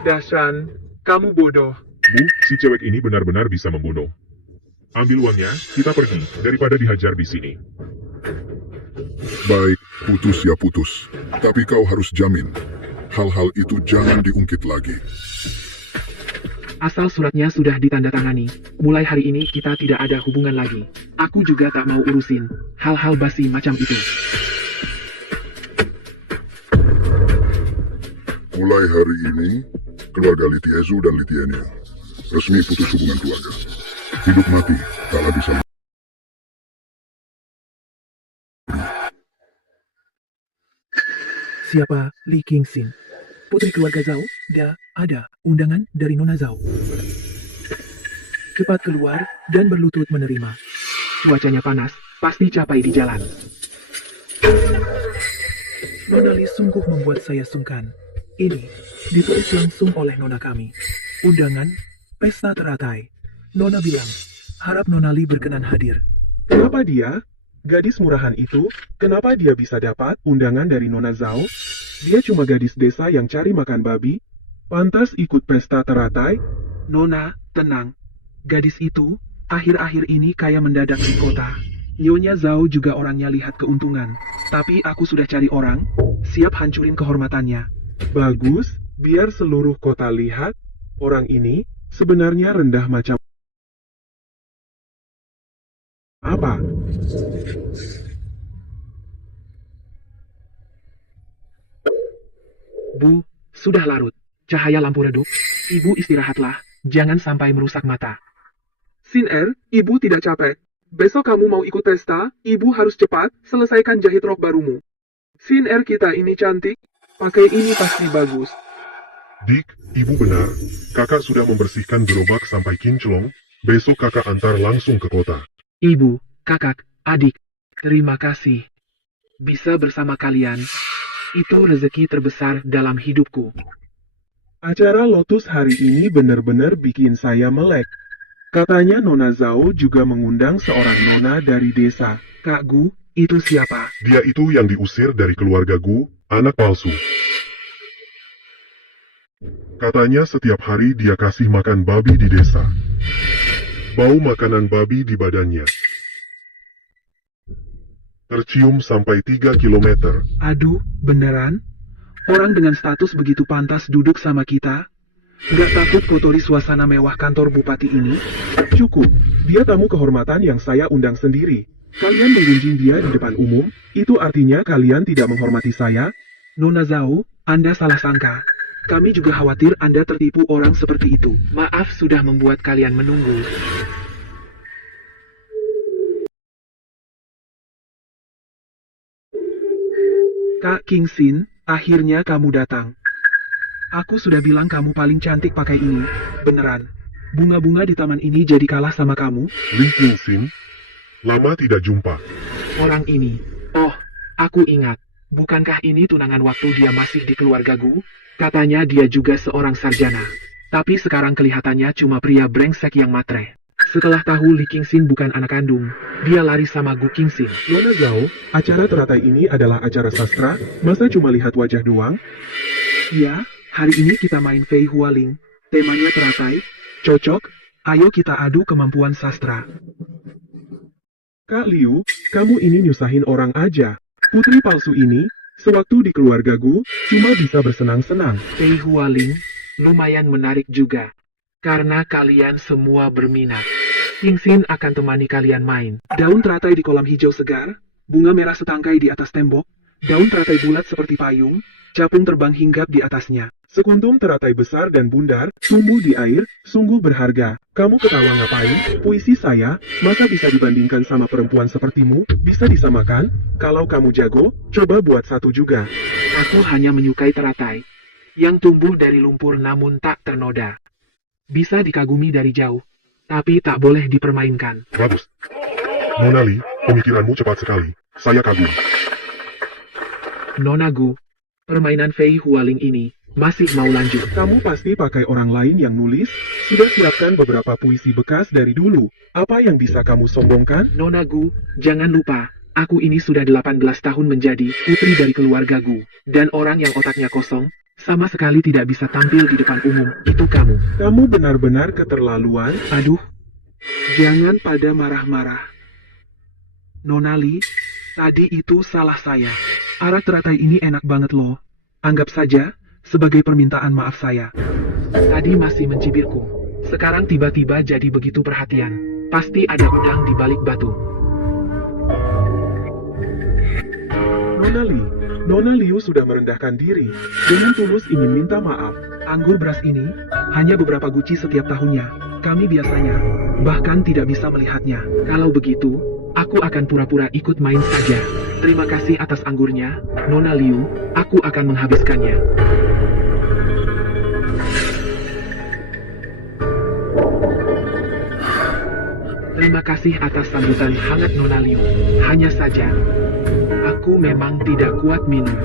Dasan, kamu bodoh. Bu, si cewek ini benar-benar bisa membunuh. Ambil uangnya, kita pergi, daripada dihajar di sini. Baik, putus ya putus. Tapi kau harus jamin, hal-hal itu jangan diungkit lagi. Asal suratnya sudah ditandatangani, mulai hari ini kita tidak ada hubungan lagi. Aku juga tak mau urusin hal-hal basi macam itu. Mulai hari ini, keluarga Li Tiezu dan Li Tianyu resmi putus hubungan keluarga. Hidup mati, tak lagi saling. Siapa Li Qingxin? Putri keluarga Zhao, ada undangan dari Nona Zhao. Cepat keluar dan berlutut menerima. Cuacanya panas, pasti capai di jalan. Nona Li sungguh membuat saya sungkan. Ini ditulis langsung oleh Nona kami. Undangan, pesta teratai. Nona bilang, harap Nona Li berkenan hadir. Kenapa dia? Gadis murahan itu, kenapa dia bisa dapat undangan dari Nona Zhao? Dia cuma gadis desa yang cari makan babi. Pantas ikut pesta teratai? Nona, tenang. Gadis itu, akhir-akhir ini kayak mendadak di kota. Nyonya Zhao juga orangnya lihat keuntungan. Tapi aku sudah cari orang, siap hancurin kehormatannya. Bagus, biar seluruh kota lihat, orang ini sebenarnya rendah macam apa? Bu, sudah larut. Cahaya lampu redup. Ibu istirahatlah, jangan sampai merusak mata. Sin Er, ibu tidak capek. Besok kamu mau ikut pesta, ibu harus cepat selesaikan jahit rok barumu. Sin Er kita ini cantik, pakai ini pasti bagus. Dick, ibu benar. Kakak sudah membersihkan gerobak sampai kinclong. Besok kakak antar langsung ke kota. Ibu, kakak, adik, terima kasih. Bisa bersama kalian, itu rezeki terbesar dalam hidupku. Acara Lotus hari ini benar-benar bikin saya melek. Katanya Nona Zhao juga mengundang seorang nona dari desa. Kak Gu, itu siapa? Dia itu yang diusir dari keluarga Gu, anak palsu. Katanya setiap hari dia kasih makan babi di desa. Bau makanan babi di badannya tercium sampai 3 kilometer. Aduh, beneran? Orang dengan status begitu pantas duduk sama kita? Nggak takut kotori suasana mewah kantor bupati ini? Cukup, dia tamu kehormatan yang saya undang sendiri. Kalian menggunjing dia di depan umum, itu artinya kalian tidak menghormati saya? Nona Zhao, Anda salah sangka. Kami juga khawatir Anda tertipu orang seperti itu. Maaf sudah membuat kalian menunggu. Kak Kingsin, akhirnya kamu datang. Aku sudah bilang kamu paling cantik pakai ini. Beneran. Bunga-bunga di taman ini jadi kalah sama kamu? Li Qingxin, lama tidak jumpa. Orang ini. Oh, aku ingat. Bukankah ini tunangan waktu dia masih di keluarga Gu? Katanya dia juga seorang sarjana. Tapi sekarang kelihatannya cuma pria brengsek yang matre. Setelah tahu Li Qingxin bukan anak kandung, dia lari sama Gu Qingxin. Nona Zhao, acara teratai ini adalah acara sastra, masa cuma lihat wajah doang? Ya, hari ini kita main Fei Hualing. Temanya teratai. Cocok, ayo kita adu kemampuan sastra. Kak Liu, kamu ini nyusahin orang aja. Putri palsu ini, sewaktu di keluarga Gu, cuma bisa bersenang-senang. Fei Hualing, lumayan menarik juga. Karena kalian semua berminat. Qingxin akan temani kalian main. Daun teratai di kolam hijau segar, bunga merah setangkai di atas tembok, daun teratai bulat seperti payung, capung terbang hinggap di atasnya. Sekuntum teratai besar dan bundar, tumbuh di air, sungguh berharga. Kamu ketawa ngapain? Puisi saya, masa bisa dibandingkan sama perempuan sepertimu? Bisa disamakan? Kalau kamu jago, coba buat satu juga. Aku hanya menyukai teratai. Yang tumbuh dari lumpur namun tak ternoda. Bisa dikagumi dari jauh. Tapi tak boleh dipermainkan. Bagus. Nona Li, pemikiranmu cepat sekali. Saya kagum. Nona Gu, permainan Fei Hualing ini masih mau lanjut. Kamu pasti pakai orang lain yang nulis? Sudah siapkan beberapa puisi bekas dari dulu. Apa yang bisa kamu sombongkan? Nona Gu, jangan lupa. Aku ini sudah 18 tahun menjadi putri dari keluarga Gu. Dan orang yang otaknya kosong, sama sekali tidak bisa tampil di depan umum. Itu kamu. Kamu benar-benar keterlaluan. Aduh, jangan pada marah-marah. Nona Li, tadi itu salah saya. Arak teratai ini enak banget loh. Anggap saja, sebagai permintaan maaf saya. Tadi masih mencibirku. Sekarang tiba-tiba jadi begitu perhatian. Pasti ada udang di balik batu. Nona Liu sudah merendahkan diri. Dengan tulus ingin minta maaf. Anggur beras ini, hanya beberapa guci setiap tahunnya. Kami biasanya, bahkan tidak bisa melihatnya. Kalau begitu, aku akan pura-pura ikut main saja. Terima kasih atas anggurnya, Nona Liu. Aku akan menghabiskannya. Terima kasih atas sambutan hangat Nona Liu. Hanya saja, aku memang tidak kuat minum.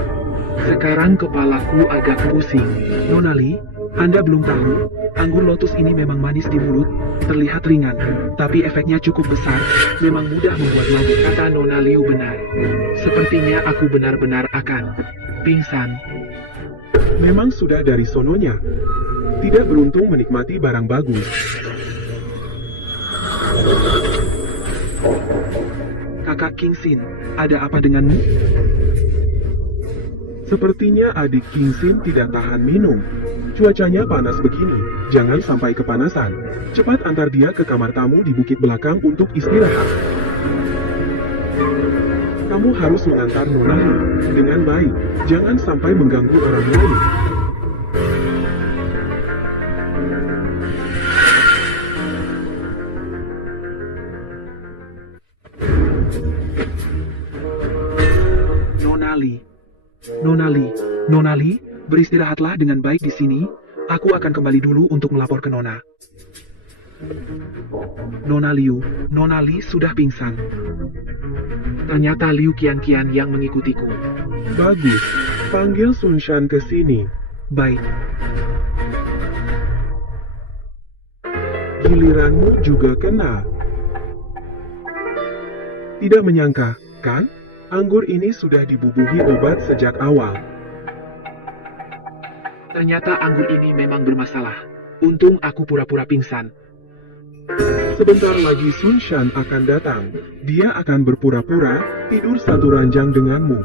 Sekarang kepalaku agak pusing. Nona Li, Anda belum tahu, anggur lotus ini memang manis di mulut, terlihat ringan, tapi efeknya cukup besar, memang mudah membuat mabuk. Kata Nona Liu benar. Sepertinya aku benar-benar akan pingsan. Memang sudah dari sononya. Tidak beruntung menikmati barang bagus. Kakak Kingsin, ada apa denganmu? Sepertinya adik Kingsin tidak tahan minum. Cuacanya panas begini, jangan sampai kepanasan. Cepat antar dia ke kamar tamu di bukit belakang untuk istirahat. Kamu harus mengantar Nonali dengan baik, jangan sampai mengganggu orang lain. Nonali, beristirahatlah dengan baik di sini. Aku akan kembali dulu untuk melapor ke Nona. Nonali sudah pingsan. Ternyata Liu Qianqian yang mengikutiku. Bagus, panggil Sun Shan ke sini. Baik, Giliranmu juga kena. Tidak menyangka, kan? Anggur ini sudah dibubuhi obat sejak awal. Ternyata anggur ini memang bermasalah. Untung aku pura-pura pingsan. Sebentar lagi Sun Shan akan datang. Dia akan berpura-pura tidur satu ranjang denganmu.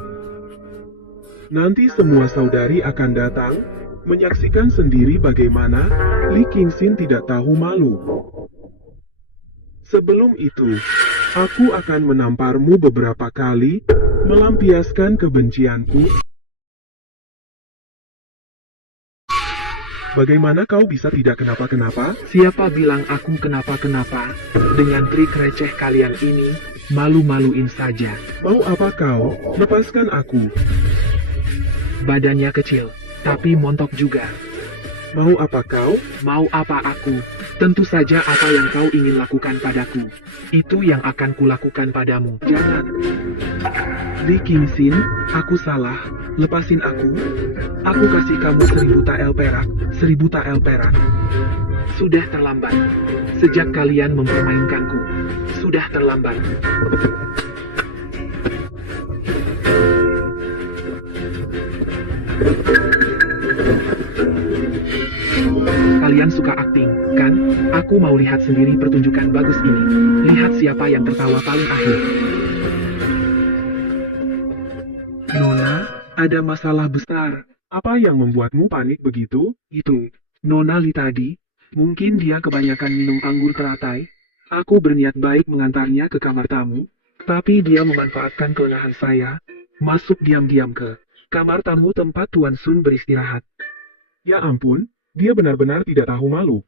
Nanti semua saudari akan datang, menyaksikan sendiri bagaimana Li Qingxin tidak tahu malu. Sebelum itu, aku akan menamparmu beberapa kali, melampiaskan kebencianku. Bagaimana kau bisa tidak kenapa-kenapa? Siapa bilang aku kenapa-kenapa? Dengan trik receh kalian ini, malu-maluin saja. Mau apa kau? Lepaskan aku. Badannya kecil, tapi montok juga. Mau apa kau? Mau apa aku? Tentu saja apa yang kau ingin lakukan padaku. Itu yang akan kulakukan padamu. jangan. Li Qingxin, aku salah. Lepasin aku. Aku kasih kamu 1000 tael perak. 1000 tael perak. Sudah terlambat. Sejak kalian mempermainkanku, sudah terlambat. Kalian suka akting, kan? Aku mau lihat sendiri pertunjukan bagus ini. Lihat siapa yang tertawa paling akhir. Nona, ada masalah besar. Apa yang membuatmu panik begitu? Itu, Nonali tadi. Mungkin dia kebanyakan minum anggur teratai. Aku berniat baik mengantarnya ke kamar tamu. Tapi dia memanfaatkan kelengahan saya. Masuk diam-diam ke kamar tamu tempat Tuan Sun beristirahat. Ya ampun, dia benar-benar tidak tahu malu.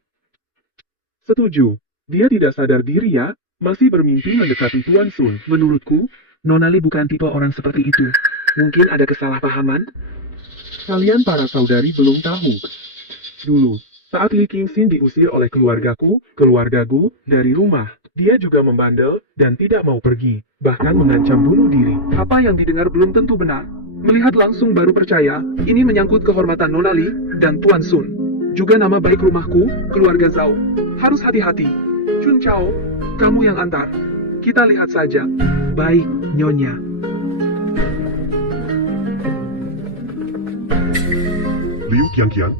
Setuju, dia tidak sadar diri ya, masih bermimpi mendekati Tuan Sun. Menurutku, Nonali bukan tipe orang seperti itu. Mungkin ada kesalahpahaman. Kalian para saudari belum tahu. Dulu, saat Li Qingxin diusir oleh keluargaku dari rumah, dia juga membandel dan tidak mau pergi, bahkan mengancam bunuh diri. Apa yang didengar belum tentu benar. Melihat langsung baru percaya, ini menyangkut kehormatan Nonali dan Tuan Sun. Juga nama baik rumahku, keluarga Zhao. Harus hati-hati. Chun Chao, kamu yang antar. Kita lihat saja. Baik, Nyonya. Liu Qianqian?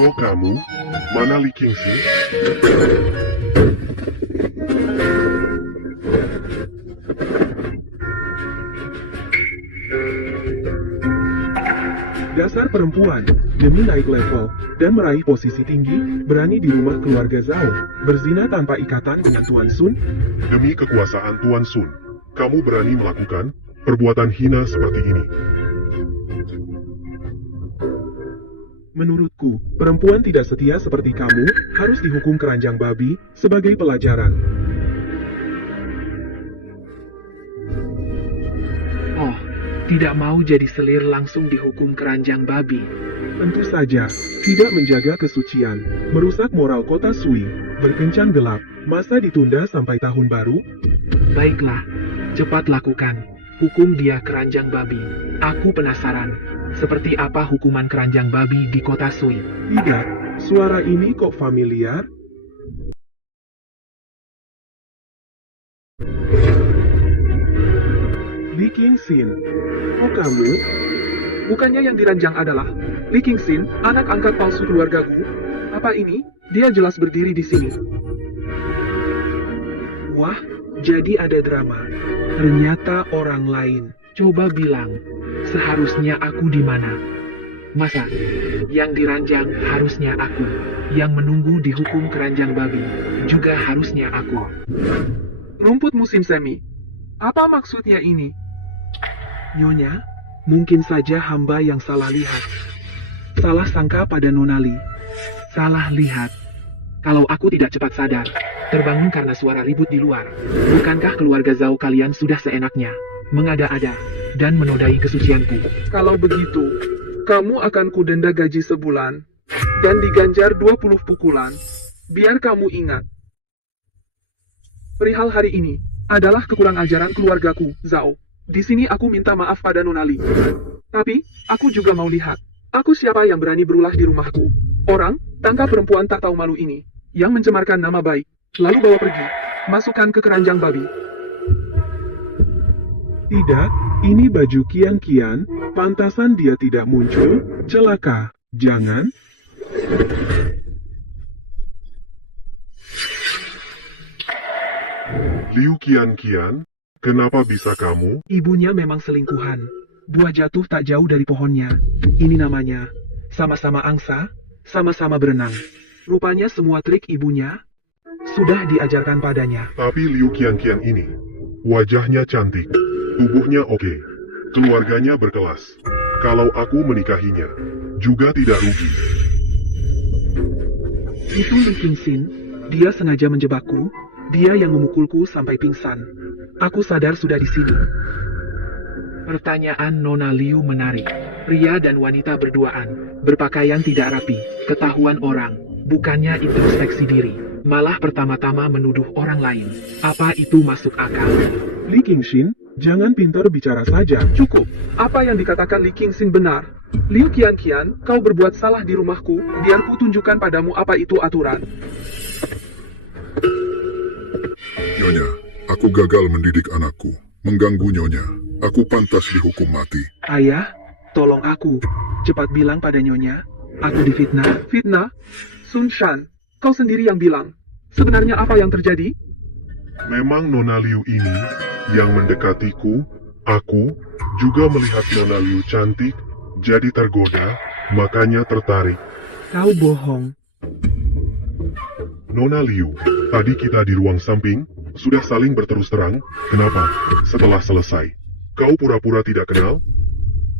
Oh kamu? Mana Li Qingxin? Dasar perempuan, demi naik level dan meraih posisi tinggi, berani di rumah keluarga Zhao, berzina tanpa ikatan dengan Tuan Sun. Demi kekuasaan Tuan Sun, kamu berani melakukan perbuatan hina seperti ini. Menurutku, perempuan tidak setia seperti kamu harus dihukum keranjang babi sebagai pelajaran. Oh, tidak mau jadi selir langsung dihukum keranjang babi. Tentu saja, tidak menjaga kesucian, merusak moral kota Sui, berkencan gelap, masa ditunda sampai tahun baru. Baiklah, cepat lakukan. Hukum dia keranjang babi. Aku penasaran, seperti apa hukuman keranjang babi di kota Sui. Tidak, suara ini kok familiar? Li Qingxin, oh kamu? Bukannya yang diranjang adalah Li Qingxin, anak angkat palsu keluargaku? Apa ini? Dia jelas berdiri di sini. Wah, jadi ada drama. Ternyata orang lain. Coba bilang, seharusnya aku di mana? Masa, yang diranjang harusnya aku, yang menunggu dihukum keranjang babi, juga harusnya aku. Rumput musim semi. Apa maksudnya ini? Nyonya, mungkin saja hamba yang salah lihat. Salah sangka pada Nonali. Salah lihat. Kalau aku tidak cepat sadar, terbangun karena suara ribut di luar. Bukankah keluarga Zhao kalian sudah seenaknya mengada-ada dan menodai kesucianku? Kalau begitu, kamu akan kudenda gaji sebulan dan diganjar 20 pukulan. Biar kamu ingat. Perihal hari ini adalah kekurang ajaran keluargaku, Zhao. Di sini aku minta maaf pada Nonali. Tapi, aku juga mau lihat. Aku siapa yang berani berulah di rumahku? Orang, tangkap perempuan tak tahu malu ini, yang mencemarkan nama baik, lalu bawa pergi. Masukkan ke keranjang babi. Tidak, ini baju Kian-Kian, pantasan dia tidak muncul, celaka. Jangan. Liu Kian-Kian, kenapa bisa kamu? Ibunya memang selingkuhan. Buah jatuh tak jauh dari pohonnya. Ini namanya. Sama-sama angsa, sama-sama berenang. Rupanya semua trik ibunya sudah diajarkan padanya. Tapi Liu Kian-Kian ini, wajahnya cantik, tubuhnya oke, keluarganya berkelas. Kalau aku menikahinya, juga tidak rugi. Itu Li Qingxin. Dia sengaja menjebakku. Dia yang memukulku sampai pingsan. Aku sadar sudah di sini. Pertanyaan Nona Liu menarik. Pria dan wanita berduaan, berpakaian tidak rapi, ketahuan orang. Bukannya itu seksi diri, malah pertama-tama menuduh orang lain. Apa itu masuk akal? Li Qingxin, jangan pintar bicara saja. Cukup. Apa yang dikatakan Li Qingxin benar. Liu Qian-Qian, kau berbuat salah di rumahku, biar ku tunjukkan padamu apa itu aturan. Nyonya, aku gagal mendidik anakku. Mengganggu Nyonya. Aku pantas dihukum mati. Ayah, tolong aku. Cepat bilang pada Nyonya. Aku difitnah. Fitnah? Sun Shan, kau sendiri yang bilang. Sebenarnya apa yang terjadi? Memang Nona Liu ini yang mendekatiku. Aku juga melihat Nona Liu cantik, jadi tergoda, makanya tertarik. Kau bohong. Nona Liu, tadi kita di ruang samping, sudah saling berterus terang. Kenapa? Setelah selesai, kau pura-pura tidak kenal?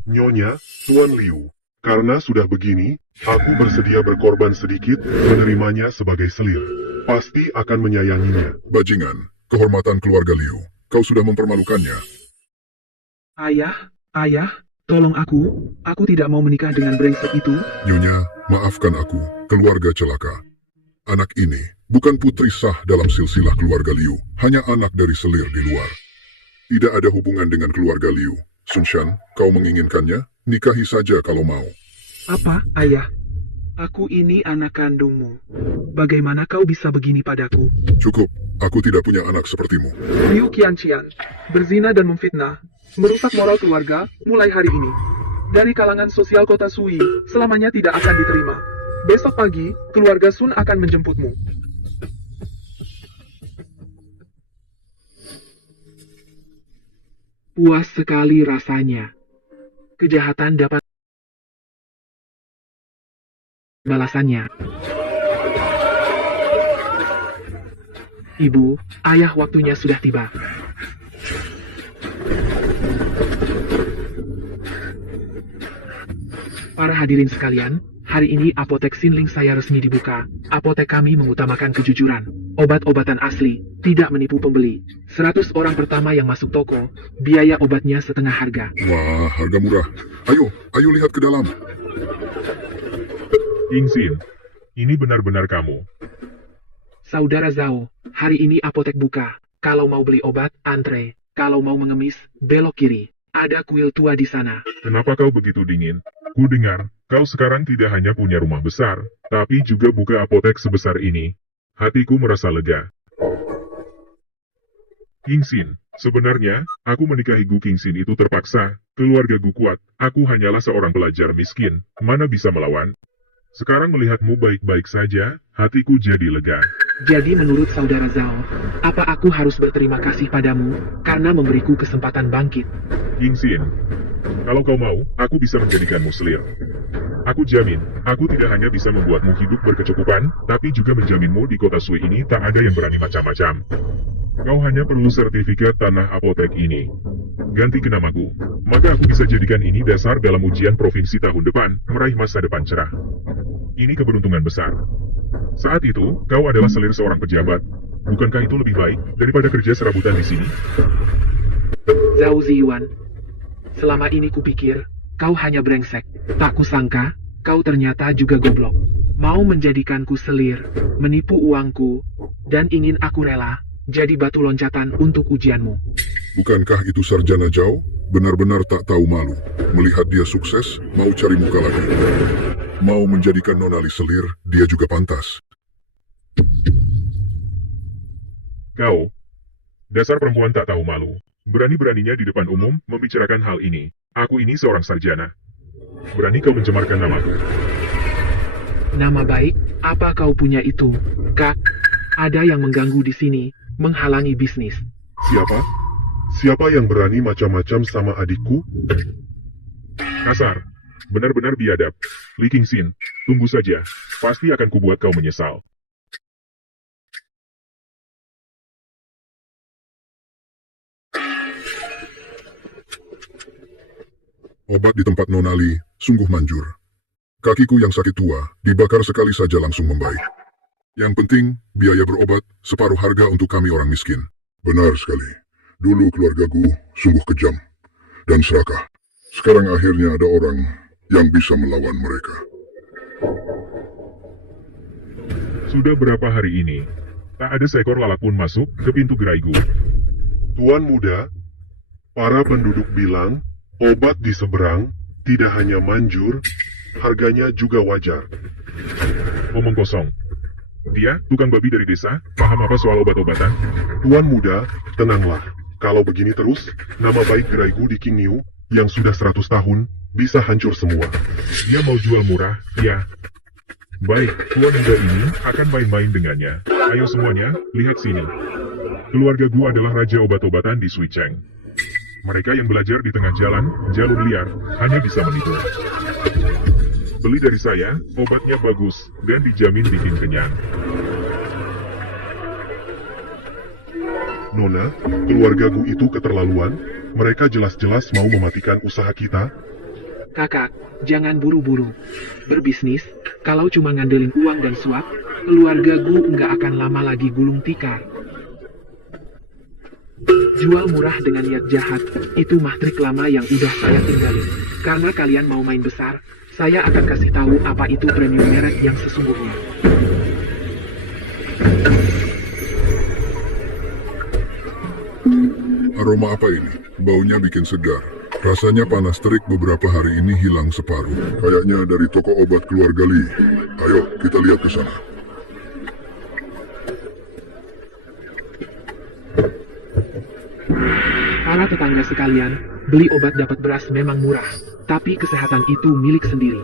Nyonya, Tuan Liu, karena sudah begini, aku bersedia berkorban sedikit, menerimanya sebagai selir. Pasti akan menyayanginya. Bajingan, kehormatan keluarga Liu. Kau sudah mempermalukannya. Ayah, tolong aku. Aku tidak mau menikah dengan brengsek itu. Nyonya, maafkan aku. Keluarga celaka. Anak ini bukan putri sah dalam silsilah keluarga Liu, hanya anak dari selir di luar. Tidak ada hubungan dengan keluarga Liu. Sun Shan, kau menginginkannya? Nikahi saja kalau mau. Apa, ayah? Aku ini anak kandungmu. Bagaimana kau bisa begini padaku? Cukup, aku tidak punya anak sepertimu. Liu Qianqian, berzina dan memfitnah, merusak moral keluarga, mulai hari ini. Dari kalangan sosial kota Sui, selamanya tidak akan diterima. Besok pagi, keluarga Sun akan menjemputmu. Puas sekali rasanya. Kejahatan dapat balasannya. Ibu, ayah waktunya sudah tiba. Para hadirin sekalian, hari ini apotek Xinling saya resmi dibuka. Apotek kami mengutamakan kejujuran, obat-obatan asli, tidak menipu pembeli. 100 orang pertama yang masuk toko, biaya obatnya setengah harga. Wah, harga murah. Ayo lihat ke dalam. Qingxin, ini benar-benar kamu. Saudara Zhao, hari ini apotek buka. Kalau mau beli obat, antre. Kalau mau mengemis, belok kiri. Ada kuil tua di sana. Kenapa kau begitu dingin? Ku dengar, kau sekarang tidak hanya punya rumah besar, tapi juga buka apotek sebesar ini. Hatiku merasa lega. Qingxin, sebenarnya, aku menikahi Gu Qingxin itu terpaksa. Keluarga Gu kuat, aku hanyalah seorang pelajar miskin, mana bisa melawan? Sekarang melihatmu baik-baik saja, hatiku jadi lega. Jadi menurut saudara Zhao, apa aku harus berterima kasih padamu karena memberiku kesempatan bangkit? Yingxin, kalau kau mau, aku bisa menjadikanmu selir. Aku jamin, aku tidak hanya bisa membuatmu hidup berkecukupan, tapi juga menjaminmu di kota Sui ini tak ada yang berani macam-macam. Kau hanya perlu sertifikat tanah apotek ini. Ganti ke namaku, maka aku bisa jadikan ini dasar dalam ujian provinsi tahun depan, meraih masa depan cerah. Ini keberuntungan besar. Saat itu, kau adalah selir seorang pejabat. Bukankah itu lebih baik daripada kerja serabutan di sini? Zhao Ziyuan, selama ini kupikir kau hanya brengsek. Tak kusangka, kau ternyata juga goblok. Mau menjadikanku selir, menipu uangku, dan ingin aku rela jadi batu loncatan untuk ujianmu. Bukankah itu Sarjana Zhao? Benar-benar tak tahu malu. Melihat dia sukses, mau cari muka lagi. Mau menjadikan Nonali selir, dia juga pantas. Kau, dasar perempuan tak tahu malu. Berani-beraninya di depan umum membicarakan hal ini. Aku ini seorang sarjana. Berani kau mencemarkan namaku. Nama baik, apa kau punya itu, Kak? Ada yang mengganggu di sini, menghalangi bisnis. Siapa? Siapa yang berani macam-macam sama adikku? Kasar. Benar-benar biadab. Li Qingxin, tunggu saja. Pasti akan kubuat kau menyesal. Obat di tempat Nonali sungguh manjur. Kakiku yang sakit tua dibakar sekali saja langsung membaik. Yang penting, biaya berobat separuh harga untuk kami orang miskin. Benar sekali. Dulu keluargaku sungguh kejam dan serakah. Sekarang akhirnya ada orang yang bisa melawan mereka. Sudah berapa hari ini, tak ada seekor lalat pun masuk ke pintu geraiku. Tuan muda, para penduduk bilang obat di seberang tidak hanya manjur, harganya juga wajar. Omong kosong. Dia, tukang babi dari desa, paham apa soal obat-obatan? Tuan muda, tenanglah. Kalau begini terus, nama baik geraiku di Qingniu yang sudah 100 tahun bisa hancur semua. Dia mau jual murah, ya. Baik, tuan muda ini akan main-main dengannya. Ayo semuanya, lihat sini. Keluarga gua adalah raja obat-obatan di Suicheng. Mereka yang belajar di tengah jalan, jalur liar, hanya bisa menipu. Beli dari saya, obatnya bagus, dan dijamin bikin kenyang. Nona, keluargaku itu keterlaluan. Mereka jelas-jelas mau mematikan usaha kita. Kakak, jangan buru-buru. Berbisnis, kalau cuma ngandelin uang dan suap, keluarga gu nggak akan lama lagi gulung tikar. Jual murah dengan niat jahat, itu mah trik lama yang udah saya tinggalin. Karena kalian mau main besar, saya akan kasih tahu apa itu premium merek yang sesungguhnya. Aroma apa ini? Baunya bikin segar. Rasanya panas terik beberapa hari ini hilang separuh. Kayaknya dari toko obat keluarga Li. Ayo, kita lihat ke sana. Para tetangga sekalian, beli obat dapat beras memang murah, tapi kesehatan itu milik sendiri.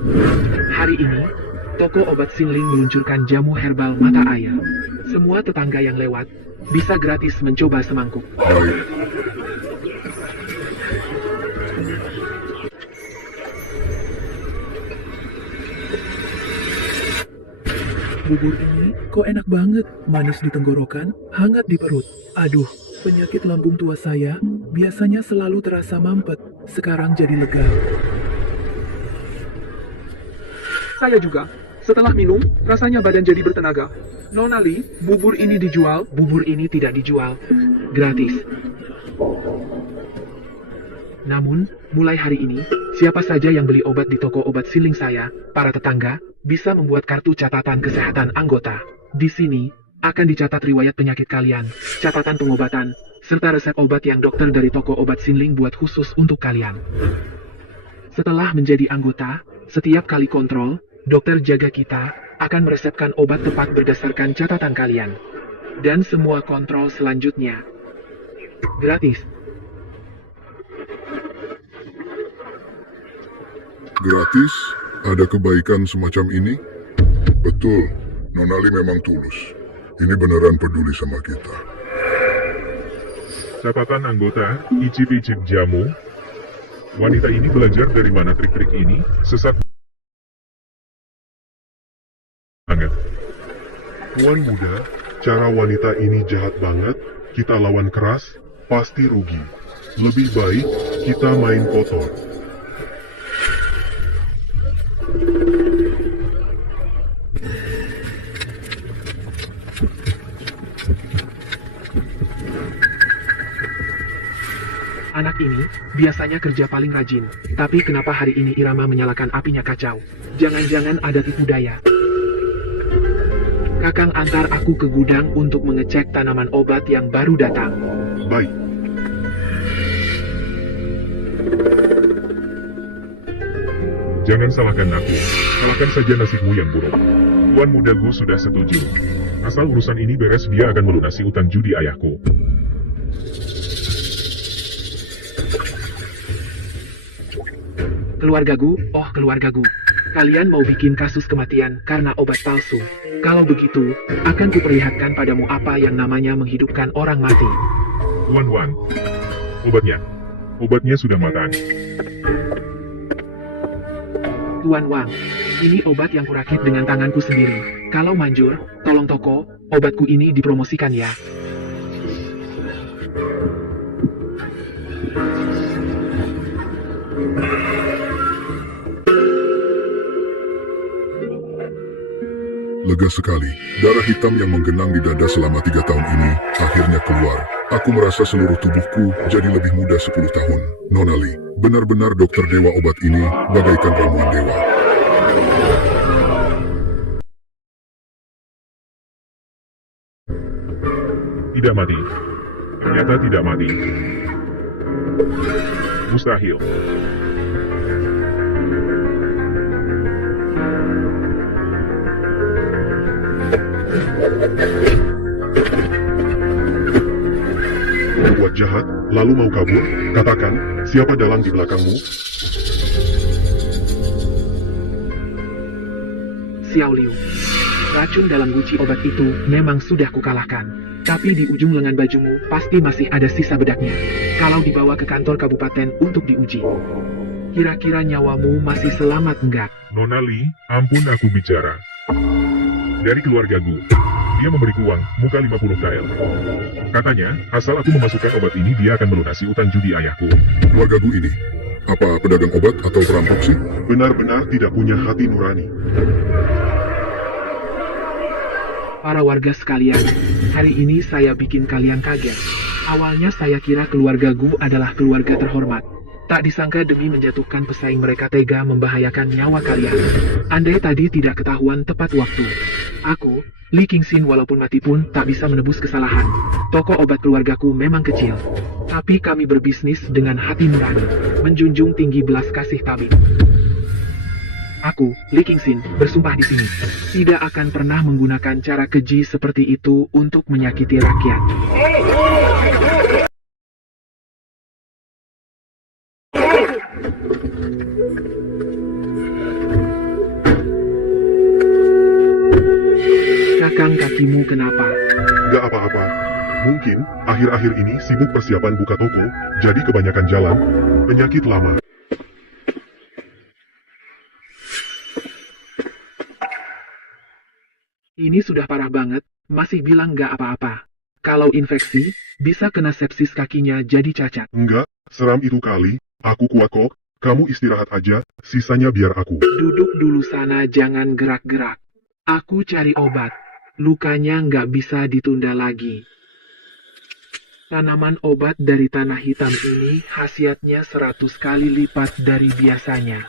Hari ini, toko obat Xinling meluncurkan jamu herbal mata air. Semua tetangga yang lewat bisa gratis mencoba semangkuk. Baik. Bubur ini kok enak banget, manis di tenggorokan, hangat di perut. Aduh, penyakit lambung tua saya biasanya selalu terasa mampet, sekarang jadi lega. Saya juga. Setelah minum, rasanya badan jadi bertenaga. Nona Li, bubur ini dijual. Bubur ini tidak dijual, gratis. Namun, mulai hari ini, siapa saja yang beli obat di toko obat Xinling saya, para tetangga, bisa membuat kartu catatan kesehatan anggota. Di sini, akan dicatat riwayat penyakit kalian, catatan pengobatan, serta resep obat yang dokter dari toko obat Xinling buat khusus untuk kalian. Setelah menjadi anggota, setiap kali kontrol, dokter jaga kita akan meresepkan obat tepat berdasarkan catatan kalian. Dan semua kontrol selanjutnya gratis. Gratis? Ada kebaikan semacam ini? Betul, Nonali memang tulus. ini beneran peduli sama kita. Catatan anggota, icip-icip jamu. Wanita ini belajar dari mana trik-trik ini? Sesat banget. Tuan muda, cara wanita ini jahat banget. Kita lawan keras, pasti rugi. Lebih baik kita main kotor. Anak ini biasanya kerja paling rajin, tapi kenapa hari ini Irama menyalakan apinya kacau? Jangan-jangan ada tipu daya. Kakang antar aku ke gudang untuk mengecek tanaman obat yang baru datang. Baik. Jangan salahkan aku. Salahkan saja nasibmu yang buruk. Tuan muda Gu sudah setuju. Asal urusan ini beres, dia akan melunasi utang judi ayahku. Keluargaku, oh keluargaku. Kalian mau bikin kasus kematian karena obat palsu. Kalau begitu, akan kuperlihatkan padamu apa yang namanya menghidupkan orang mati. Wan, obatnya. Obatnya sudah matang. Tuan Wang, ini obat yang kurakit dengan tanganku sendiri. Kalau manjur, tolong toko, obatku ini dipromosikan ya. Lega sekali, darah hitam yang menggenang di dada selama 3 tahun ini akhirnya keluar. Aku merasa seluruh tubuhku jadi lebih muda 10 tahun. Nona Li, benar-benar dokter dewa obat ini bagaikan ramuan dewa. Tidak mati. Ternyata tidak mati. Mustahil. Berbuat jahat, lalu mau kabur? Katakan, siapa dalang di belakangmu? Xiao Liu. Racun dalam guci obat itu memang sudah kukalahkan. Tapi di ujung lengan bajumu pasti masih ada sisa bedaknya. Kalau dibawa ke kantor kabupaten untuk diuji. Kira-kira nyawamu masih selamat enggak? Nona Li, ampun aku bicara. Dari keluarga Gu. Dia memberiku uang, muka 50 KL. Katanya, asal aku memasukkan obat ini, dia akan melunasi utang judi ayahku. Keluarga Gu ini, apa pedagang obat atau perampok sih? Benar-benar tidak punya hati nurani. Para warga sekalian, hari ini saya bikin kalian kaget. Awalnya saya kira keluarga Gu adalah keluarga terhormat. Tak disangka demi menjatuhkan pesaing mereka tega membahayakan nyawa kalian. Andai tadi tidak ketahuan tepat waktu. Aku, Li Qingxin walaupun mati pun tak bisa menebus kesalahan. Toko obat keluargaku memang kecil. Tapi kami berbisnis dengan hati nurani. Menjunjung tinggi belas kasih tabib. Aku, Li Qingxin, bersumpah di sini. Tidak akan pernah menggunakan cara keji seperti itu untuk menyakiti rakyat. Kakang kakimu kenapa? Gak apa-apa. Mungkin, akhir-akhir ini sibuk persiapan buka toko, jadi kebanyakan jalan. Penyakit lama. Ini sudah parah banget, masih bilang gak apa-apa. Kalau infeksi, bisa kena sepsis kakinya jadi cacat. Enggak, seram itu kali. Aku kuat kok. Kamu istirahat aja, sisanya biar aku. Duduk dulu sana, jangan gerak-gerak. Aku cari obat. Lukanya nggak bisa ditunda lagi. Tanaman obat dari tanah hitam ini khasiatnya 100 kali lipat dari biasanya.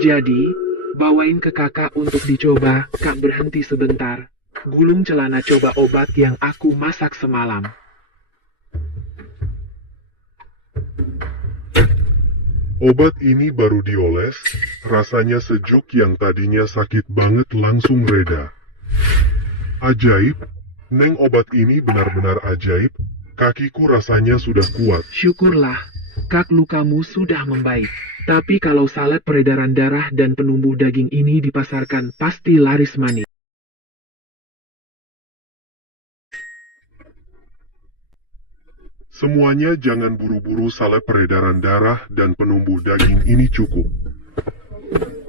Jadi, bawain ke kakak untuk dicoba. Kak berhenti sebentar. Gulung celana coba obat yang aku masak semalam. Obat ini baru dioles, rasanya sejuk yang tadinya sakit banget langsung reda. Ajaib, Neng obat ini benar-benar ajaib. Kakiku rasanya sudah kuat. Syukurlah, Kak, lukamu sudah membaik. Tapi kalau salep peredaran darah dan penumbuh daging ini dipasarkan, pasti laris manis. Semuanya jangan buru-buru, salep peredaran darah dan penumbuh daging ini cukup.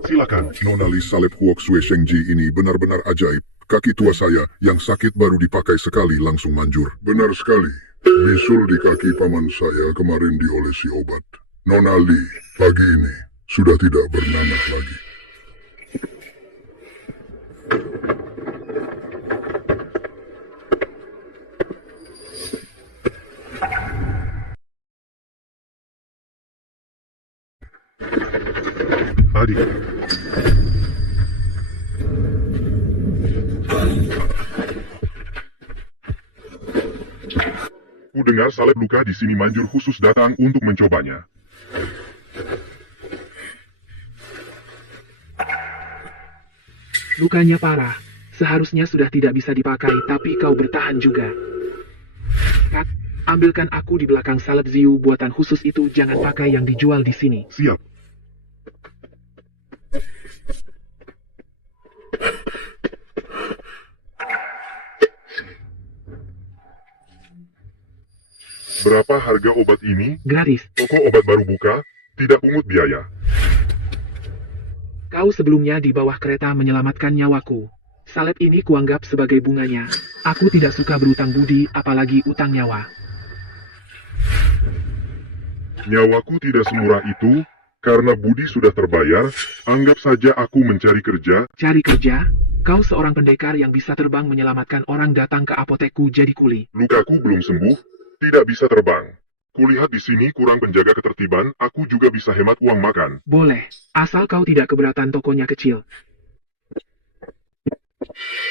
Silakan. Nona Li, salep Huok Sue Shengji ini benar-benar ajaib. Kaki tua saya yang sakit baru dipakai sekali langsung manjur. Benar sekali. Bisul di kaki paman saya kemarin diolesi obat. Nona Li, pagi ini sudah tidak bernanah lagi. Adik. Ku dengar salep luka di sini manjur khusus datang untuk mencobanya. Lukanya parah. Seharusnya sudah tidak bisa dipakai, tapi kau bertahan juga. Kak, ambilkan aku di belakang salep Ziu buatan khusus itu, jangan pakai yang dijual di sini. Siap. Berapa harga obat ini? Gratis. Toko obat baru buka, tidak pungut biaya. Kau sebelumnya di bawah kereta menyelamatkan nyawaku. Salep ini kuanggap sebagai bunganya. Aku tidak suka berutang budi, apalagi utang nyawa. Nyawaku tidak semurah itu, karena budi sudah terbayar, anggap saja aku mencari kerja. Cari kerja? Kau seorang pendekar yang bisa terbang menyelamatkan orang datang ke apotekku jadi kuli. Lukaku belum sembuh, tidak bisa terbang. Kulihat di sini kurang penjaga ketertiban, aku juga bisa hemat uang makan. Boleh, asal kau tidak keberatan tokonya kecil.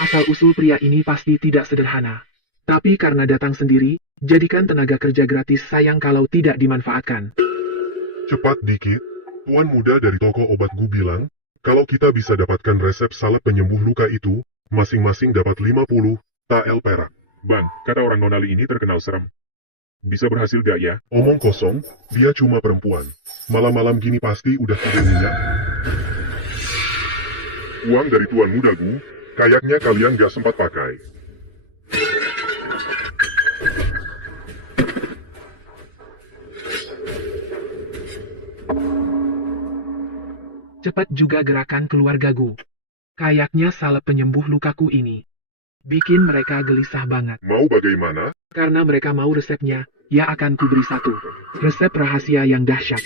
Asal-usul pria ini pasti tidak sederhana. Tapi karena datang sendiri, jadikan tenaga kerja gratis, sayang kalau tidak dimanfaatkan. Cepat dikit, tuan muda dari toko obat Gu bilang, kalau kita bisa dapatkan resep salep penyembuh luka itu, masing-masing dapat 50 tael perak. Bang, kata orang Nonali ini terkenal serem. Bisa berhasil gak ya? Omong kosong, dia cuma perempuan. Malam-malam gini pasti udah tidur nyenyak. Uang dari tuan muda Gu, kayaknya kalian gak sempat pakai. Cepat juga gerakan keluarga Gu. Kayaknya salep penyembuh lukaku ini bikin mereka gelisah banget. Mau bagaimana? Karena mereka mau resepnya, ya akan kuberi satu. Resep rahasia yang dahsyat.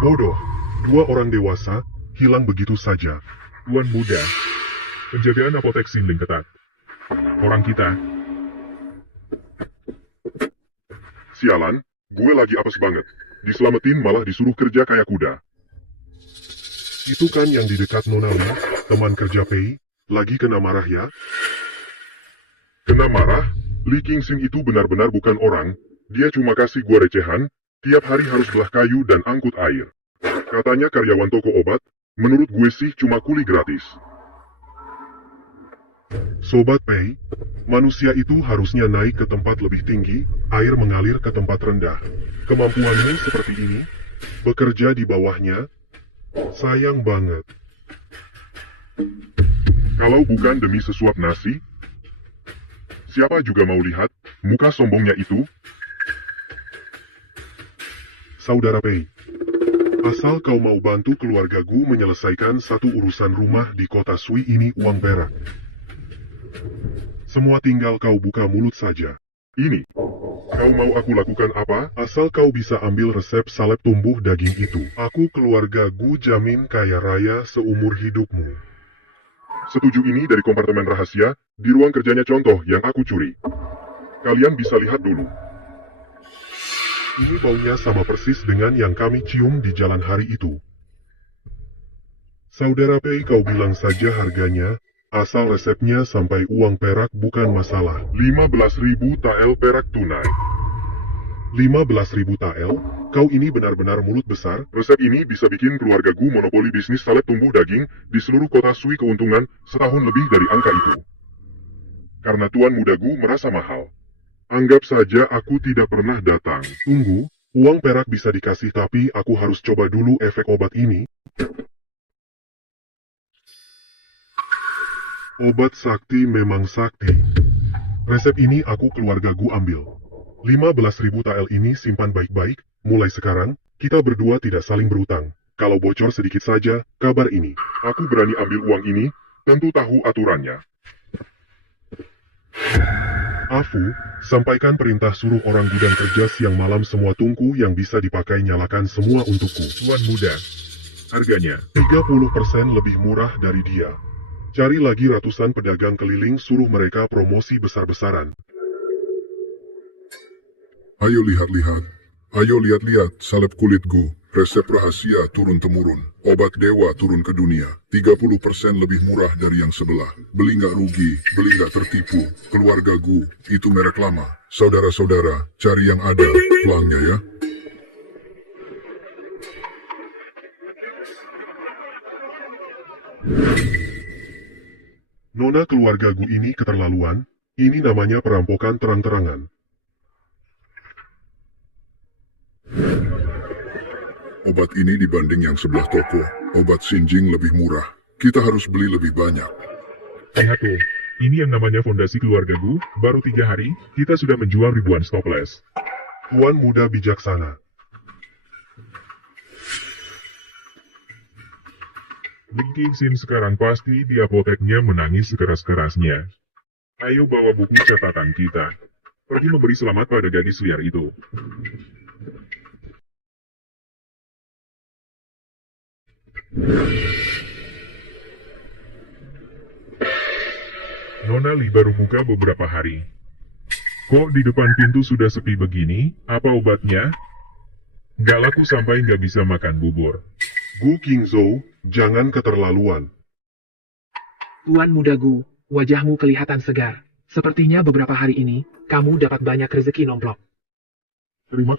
Bodoh, dua orang dewasa, hilang begitu saja. Tuan muda, penjagaan apotek Xinling ketat. Orang kita, Sialan, gue lagi apes banget. Diselamatin malah disuruh kerja kayak kuda. Itu kan yang di dekat Nona Li, teman kerja Pei, lagi kena marah ya? Kena marah? Li Qingxin itu benar-benar bukan orang, dia cuma kasih gua recehan, tiap hari harus belah kayu dan angkut air. Katanya karyawan toko obat, menurut gue sih cuma kuli gratis. Sobat Pei, manusia itu harusnya naik ke tempat lebih tinggi, air mengalir ke tempat rendah. Kemampuanmu seperti ini, bekerja di bawahnya, sayang banget. Kalau bukan demi sesuap nasi, siapa juga mau lihat muka sombongnya itu? Saudara Pei, asal kau mau bantu keluarga Gu menyelesaikan satu urusan rumah di kota Sui ini uang perak. Semua tinggal kau buka mulut saja. Ini, kau mau aku lakukan apa? Asal kau bisa ambil resep salep tumbuh daging itu. Aku keluarga Gu jamin kaya raya seumur hidupmu. Setuju ini dari kompartemen rahasia, di ruang kerjanya contoh yang aku curi. Kalian bisa lihat dulu. Ini baunya sama persis dengan yang kami cium di jalan hari itu. Saudara Pei, kau bilang saja harganya, asal resepnya sampai uang perak bukan masalah. 15.000 tael perak tunai. 15.000 tael, Kau ini benar-benar mulut besar. Resep ini bisa bikin keluarga Gu monopoli bisnis salep tumbuh daging di seluruh kota Sui keuntungan setahun lebih dari angka itu. Karena Tuan Muda Gu merasa mahal. Anggap saja aku tidak pernah datang. Tunggu, uang perak bisa dikasih tapi aku harus coba dulu efek obat ini. Obat sakti memang sakti. Resep ini aku keluarga Gu ambil. 15.000 tael ini simpan baik-baik. Mulai sekarang, kita berdua tidak saling berutang. Kalau bocor sedikit saja, kabar ini. Aku berani ambil uang ini, tentu tahu aturannya. Afu, sampaikan perintah suruh orang gudang kerja siang malam semua tungku yang bisa dipakai nyalakan semua untukku. Tuan Muda, harganya 30% lebih murah dari dia. Cari lagi ratusan pedagang keliling suruh mereka promosi besar-besaran. Ayo lihat-lihat. Ayo lihat-lihat salep kulit Gu. Resep rahasia turun-temurun. Obat dewa turun ke dunia. 30% lebih murah dari yang sebelah. Beli nggak rugi, beli nggak tertipu. Keluarga Gu, itu merek lama. Saudara-saudara, cari yang ada. Pelangnya ya. Nona keluarga Gu ini keterlaluan. Ini namanya perampokan terang-terangan. Obat ini dibanding yang sebelah toko, obat Sinjing lebih murah. Kita harus beli lebih banyak. lihat tuh. Ini yang namanya fondasi keluarga Gu. Baru 3 hari, kita sudah menjual ribuan stopless. Tuan Muda bijaksana. Linking Sin sekarang pasti di apoteknya menangis sekeras-kerasnya. Ayo bawa buku catatan kita. Pergi memberi selamat pada gadis liar itu. Nona Li baru buka beberapa hari. Kok di depan pintu sudah sepi begini? Apa obatnya? Nggak laku sampai nggak bisa makan bubur. Gu Qingzhou, jangan keterlaluan. Tuan Muda Gu, wajahmu kelihatan segar. Sepertinya beberapa hari ini, kamu dapat banyak rezeki nomplok. Terima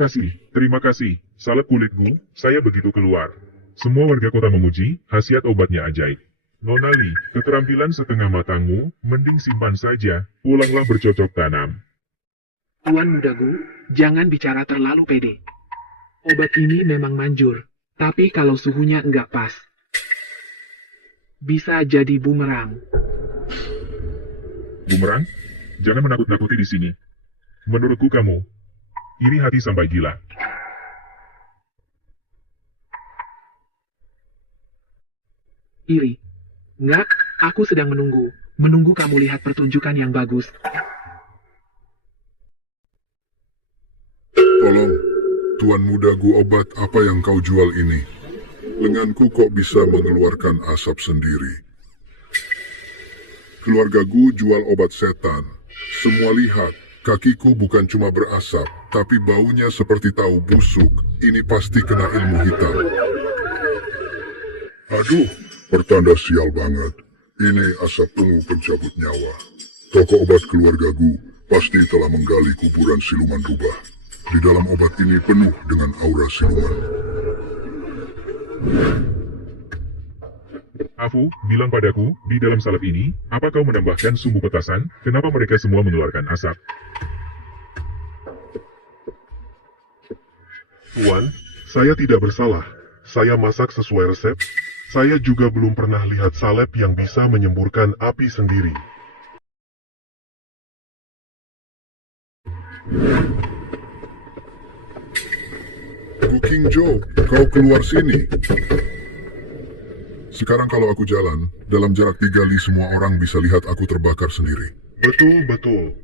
kasih. Salep kulit Gu, saya begitu keluar. Semua warga kota memuji, khasiat obatnya ajaib. Nona Li, keterampilan setengah matangmu, mending simpan saja, pulanglah bercocok tanam. Tuan Muda Gu, jangan bicara terlalu pede. Obat ini memang manjur, tapi kalau suhunya enggak pas, bisa jadi bumerang. Bumerang? Jangan menakut-nakuti di sini. Menurutku kamu, iri hati sampai gila. Iri. Enggak, aku sedang menunggu kamu lihat pertunjukan yang bagus. Tolong, Tuan Muda Gu, obat apa yang kau jual ini? Lenganku kok bisa mengeluarkan asap sendiri. Keluarga Gu jual obat setan. Semua lihat, kakiku bukan cuma berasap, tapi baunya seperti tahu busuk. Ini pasti kena ilmu hitam. Aduh, pertanda sial banget. Ini asap penuh pencabut nyawa. Toko obat keluarga Gu pasti telah menggali kuburan siluman rubah. Di dalam obat ini penuh dengan aura siluman. Afu, bilang padaku, di dalam salep ini, apa kau menambahkan sumbu petasan? Kenapa mereka semua mengeluarkan asap? Tuan, saya tidak bersalah. Saya masak sesuai resep. Saya juga belum pernah lihat salep yang bisa menyemburkan api sendiri. Gu Qingzhou, kau keluar sini. Sekarang kalau aku jalan, dalam jarak 3 li semua orang bisa lihat aku terbakar sendiri. Betul.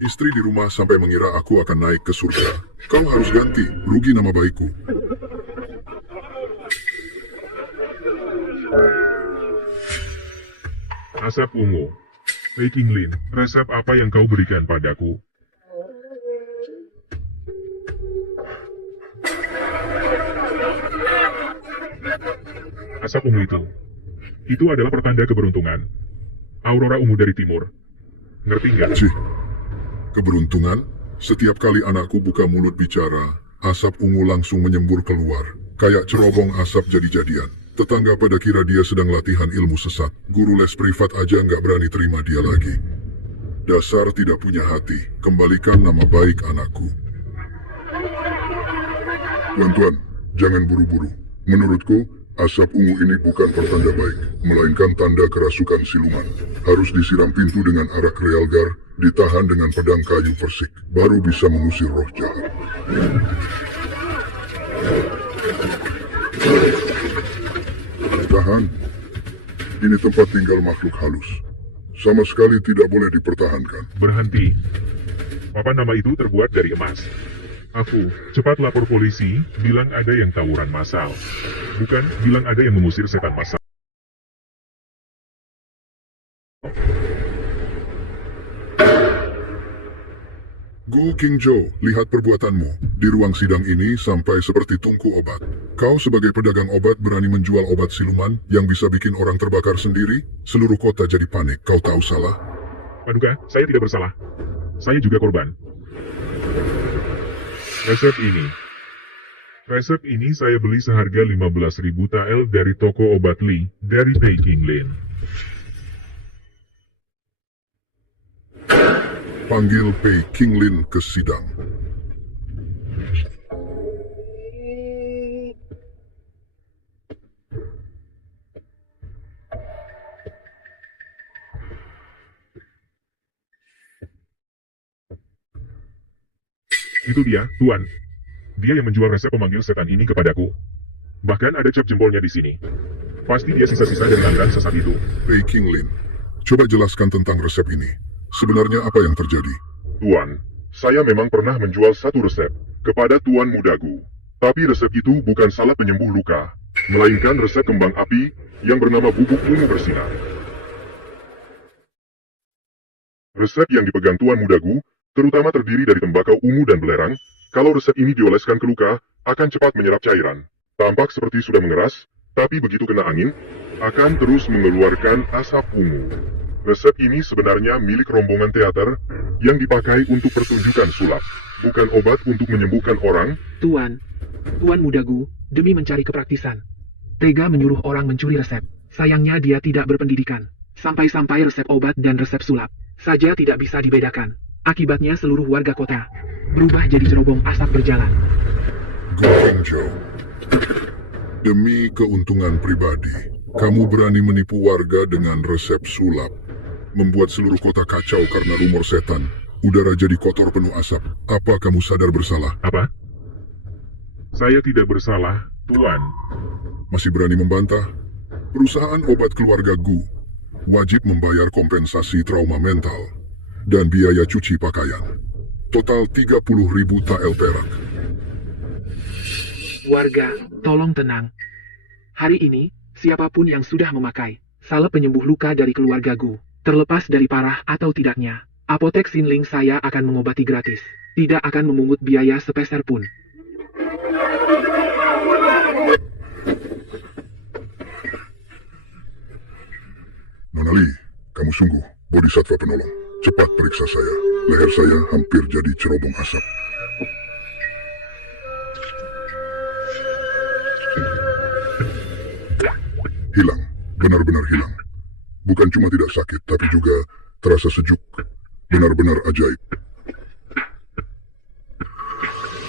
Istri di rumah sampai mengira aku akan naik ke surga. Kau harus ganti, rugi nama baikku. Asap ungu. Peking Lin, resep apa yang kau berikan padaku? Asap ungu itu adalah pertanda keberuntungan. Aurora ungu dari timur. Ngerti nggak? Cih, keberuntungan? Setiap kali anakku buka mulut bicara, asap ungu langsung menyembur keluar. Kayak cerobong asap jadi-jadian. Tetangga pada kira dia sedang latihan ilmu sesat. Guru les privat aja nggak berani terima dia lagi. Dasar tidak punya hati. Kembalikan nama baik anakku. Tuan-tuan, jangan buru-buru. Menurutku, asap ungu ini bukan pertanda baik, melainkan tanda kerasukan siluman. Harus disiram pintu dengan arak realgar, ditahan dengan pedang kayu persik, baru bisa mengusir roh jahat. Tahan. Ini tempat tinggal makhluk halus. Sama sekali tidak boleh dipertahankan. Berhenti. Papan nama itu terbuat dari emas. Aku, cepat lapor polisi, bilang ada yang tawuran massal. Bukan, bilang ada yang mengusir setan massal. Gu Qingzhou, lihat perbuatanmu. Di ruang sidang ini sampai seperti tungku obat. Kau sebagai pedagang obat berani menjual obat siluman yang bisa bikin orang terbakar sendiri? Seluruh kota jadi panik. Kau tahu salah? Paduka, saya tidak bersalah. Saya juga korban. Resep ini saya beli seharga 15.000 tael dari toko obat Li, dari Peking Lin. Panggil Pei Qinglin ke sidang. Itu dia, Tuan. Dia yang menjual resep pemanggil setan ini kepadaku. Bahkan ada cap jempolnya di sini. Pasti dia sisa-sisa dari aliran sesat itu. Pei Qinglin, coba jelaskan tentang resep ini. Sebenarnya apa yang terjadi? Tuan, saya memang pernah menjual satu resep kepada Tuan Mudagu. Tapi resep itu bukan salep penyembuh luka, melainkan resep kembang api yang bernama bubuk ungu bersinar. Resep yang dipegang Tuan Mudagu terutama terdiri dari tembakau ungu dan belerang. Kalau resep ini dioleskan ke luka, akan cepat menyerap cairan. Tampak seperti sudah mengeras, tapi begitu kena angin, akan terus mengeluarkan asap ungu. Resep ini sebenarnya milik rombongan teater yang dipakai untuk pertunjukan sulap, bukan obat untuk menyembuhkan orang. Tuan Mudagu, demi mencari kepraktisan, tega menyuruh orang mencuri resep. Sayangnya dia tidak berpendidikan. Sampai-sampai resep obat dan resep sulap saja tidak bisa dibedakan. Akibatnya seluruh warga kota berubah jadi cerobong asap berjalan. Gu Qingzhou, demi keuntungan pribadi, kamu berani menipu warga dengan resep sulap. Membuat seluruh kota kacau karena rumor setan. Udara jadi kotor penuh asap. Apa kamu sadar bersalah? Apa? Saya tidak bersalah, Tuan. Masih berani membantah? Perusahaan obat keluarga Gu wajib membayar kompensasi trauma mental dan biaya cuci pakaian. Total 30.000 tael perak. Warga, tolong tenang. Hari ini, siapapun yang sudah memakai salep penyembuh luka dari keluarga Gu, terlepas dari parah atau tidaknya, apotek Xinling saya akan mengobati gratis. Tidak akan memungut biaya sepeser pun. Nona Li, kamu sungguh bodhisatwa penolong. Cepat periksa saya. Leher saya hampir jadi cerobong asap. Hilang, benar-benar hilang. Bukan cuma tidak sakit, tapi juga terasa sejuk. Benar-benar ajaib.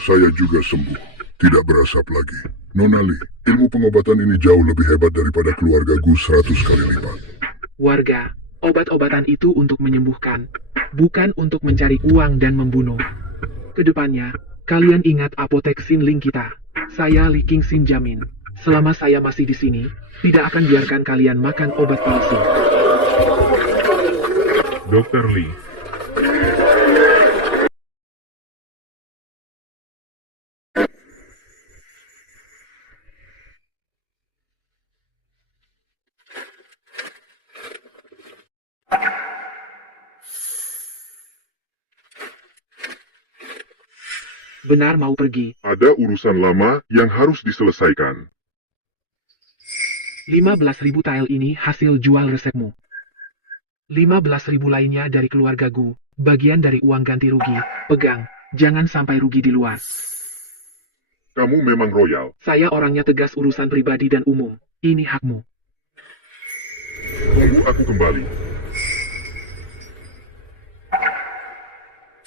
Saya juga sembuh, tidak berasap lagi. Nona Li, ilmu pengobatan ini jauh lebih hebat daripada keluarga Gu 100 kali lipat. Warga, obat-obatan itu untuk menyembuhkan, bukan untuk mencari uang dan membunuh. Kedepannya, kalian ingat apotek Xinling kita. Saya Li Qingxin jamin, selama saya masih di sini, tidak akan biarkan kalian makan obat palsu. Dr. Li. Benar mau pergi. Ada urusan lama yang harus diselesaikan. 15.000 tael ini hasil jual resepmu. 15.000 lainnya dari keluarga Gu, bagian dari uang ganti rugi. Pegang, jangan sampai rugi di luar. Kamu memang royal. Saya orangnya tegas urusan pribadi dan umum. Ini hakmu. Tunggu aku kembali.